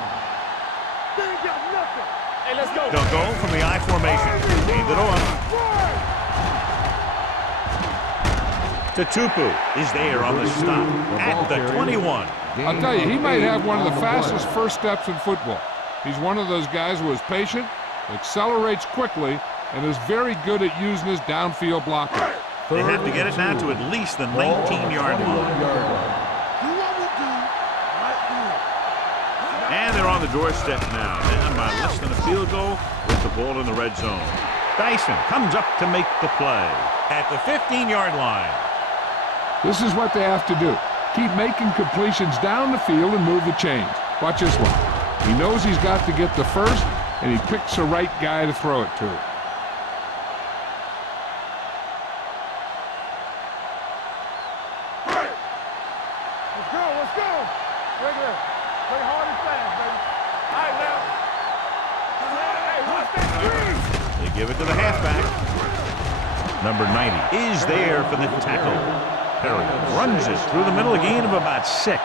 They ain't got nothing. Hey, let's go. They'll go from the I formation. Hand it off. Tupu is there on the stop at the 21. I'll tell you, he might have one of the fastest first steps in football. He's one of those guys who is patient, accelerates quickly, and is very good at using his downfield blocking. They have to get it now to at least the 19-yard line. And they're on the doorstep now, down by less than a field goal with the ball in the red zone. Dyson comes up to make the play at the 15-yard line. This is what they have to do. Keep making completions down the field and move the chains. Watch this one. He knows he's got to get the first, and he picks the right guy to throw it to. Let's go. Regular. Play hard and fast, baby. All right, now. Hey, watch that screen. They give it to the halfback. Number 90 is there for the tackle. Perry runs it through the middle, a gain of about 6.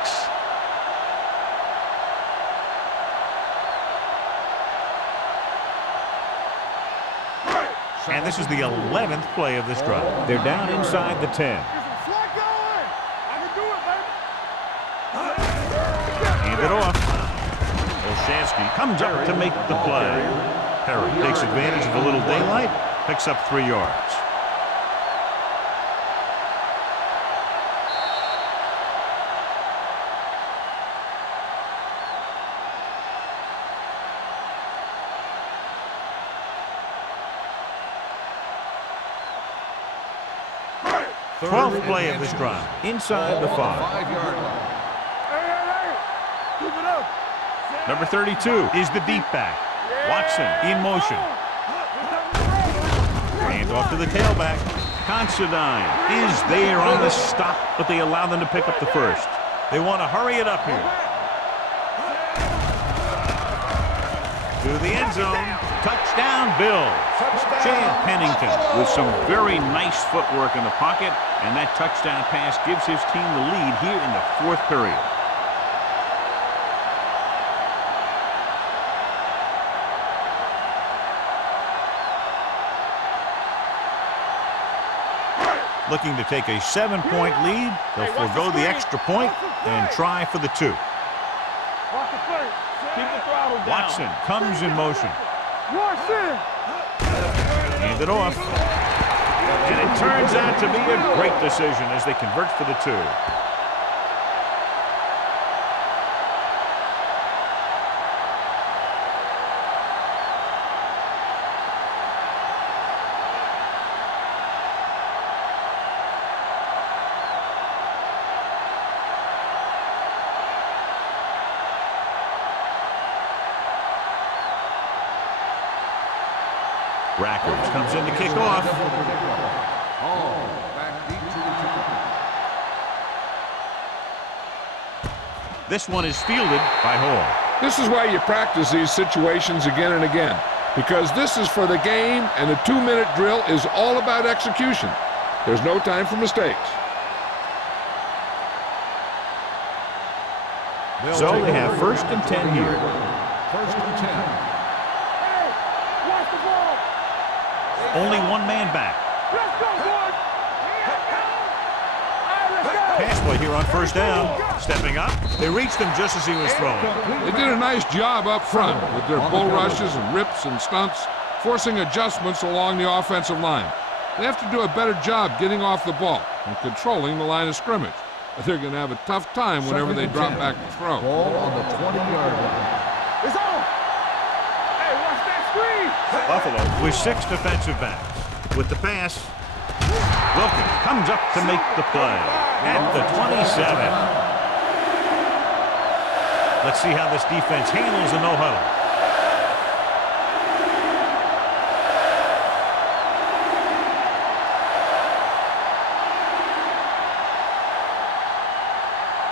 And this is the 11th play of this drive. They're down inside the 10. Hand it off. Olshansky comes up to make the play. Perry takes advantage of a little daylight, picks up 3 yards. Twelfth play of this drive, inside the 5. 5-yard line. Hey. Keep it up. Number 32 is the deep back. Watson in motion. Hand off to the tailback. Considine is there on the stop, but they allow them to pick up the first. They want to hurry it up here. To the end zone. Touchdown, Bills. Chad Pennington with some very nice footwork in the pocket, and that touchdown pass gives his team the lead here in the 4th period. Looking to take a 7-point lead. They'll forego the extra point and try for the 2. Watch the play. Keep the throttle down. Watson comes in motion. Watson. Hand it off. And it turns out to be a great decision as they convert for the 2. Rackers comes in to kick off. This one is fielded by Hall. This is why you practice these situations again and again, because this is for the game, and a 2-minute drill is all about execution. There's no time for mistakes. So they have 1st and 10 here. 1st and 10. Only one man back. Let's go, boys. Pass play here on 1st down. Stepping up. They reached him just as he was throwing. They did a nice job up front with their bull rushes and rips and stunts, forcing adjustments along the offensive line. They have to do a better job getting off the ball and controlling the line of scrimmage. But they're going to have a tough time whenever they drop back to throw. Ball on the 20-yard line. It's on. Hey, watch that screen. Buffalo with 6 defensive backs. With the pass, Wilkins comes up to make the play at the 27. Let's see how this defense handles a no-huddle.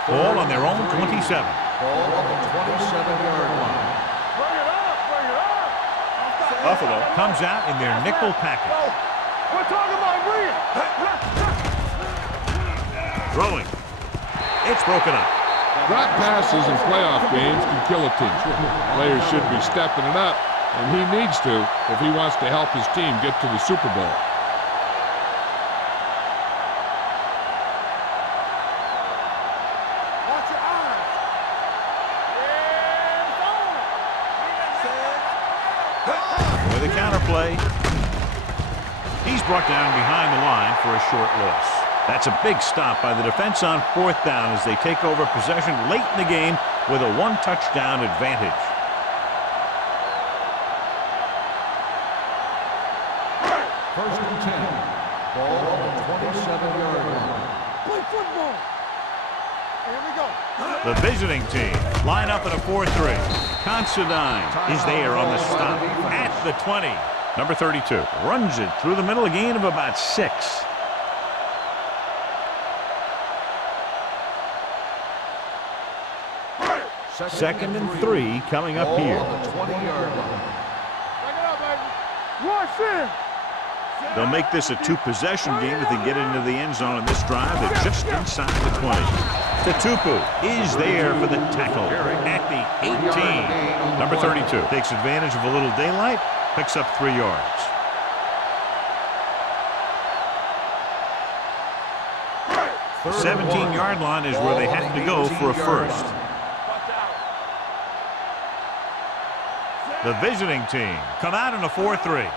Ball on their own 27. Ball on the 27-yard line. Bring it up. Buffalo comes out in their nickel package. We're talking about bring it. Throwing. It's broken up. Drop passes in playoff games can kill a team. Players should be stepping it up, and he needs to if he wants to help his team get to the Super Bowl. play. He's brought down behind the line for a short loss. That's a big stop by the defense on 4th down as they take over possession late in the game with a 1-touchdown advantage. First and 10. Ball on the 27-yard line. Play football. Here we go. The visiting team line up in a 4-3. Considine is there on the stop at the 20. Number 32 runs it through the middle, a gain of about 6. Second and 3 coming up here. On the 20-yard line. Back it up, baby. Rush in. They'll make this a 2-possession game if they get into the end zone in this drive. They're just inside the 20. Tatupu is there for the tackle at the 18. Number 32 takes advantage of a little daylight, picks up 3 yards. The 17-yard line is where they have to go for a first. The visiting team come out in a 4-3.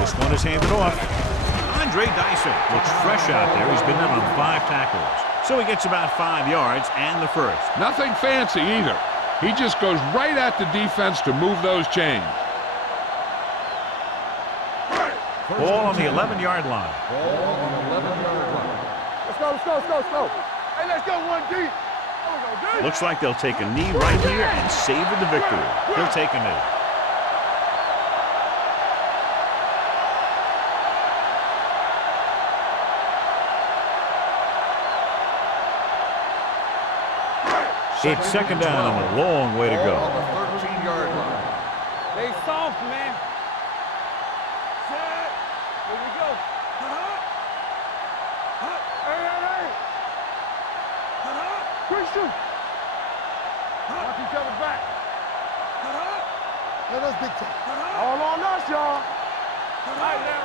This one is handed off. Andre Dyson looks fresh out there. He's been in on 5 tackles. So he gets about 5 yards and the first. Nothing fancy either. He just goes right at the defense to move those chains. Ball on the 11-yard line. Ball on the 11-yard line. Let's go, let's go, let's go, let's go. Hey, let's go 1 deep. There we go, deep. Looks like they'll take a knee right here and savor the victory. He'll take a knee. It's second down and a long way to go. On the 13-yard line. They soft, man. Set. Here we go. Hey, hey, hey. Christian. Watch each other back. Let us big time. All on us, y'all. All right, now.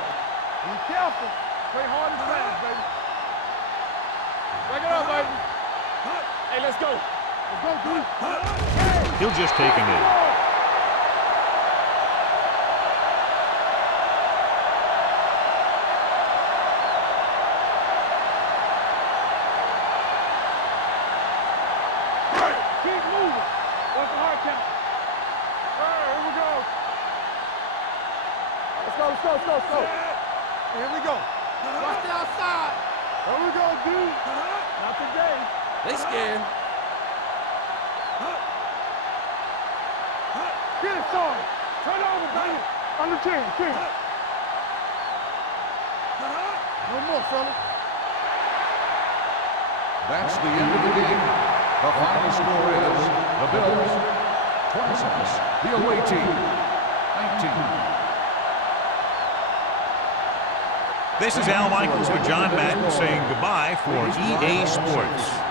Be careful. Play hard and fast, baby. Back it up, baby. Hey, let's go. Let's go, dude. He'll just take a knee. Keep moving. Watch the hard count. All right, here we go. Let's go, let's go, let's go, let's go. Here we go. Watch the outside. Here we go, dude. Not today. They scared. Get it, son. Turn over, baby. On the chin, chin. No more, fella. That's the end of the game. The final score is the Bills 26, the away team 19. This is Al Michaels with John Madden saying goodbye for EA Sports.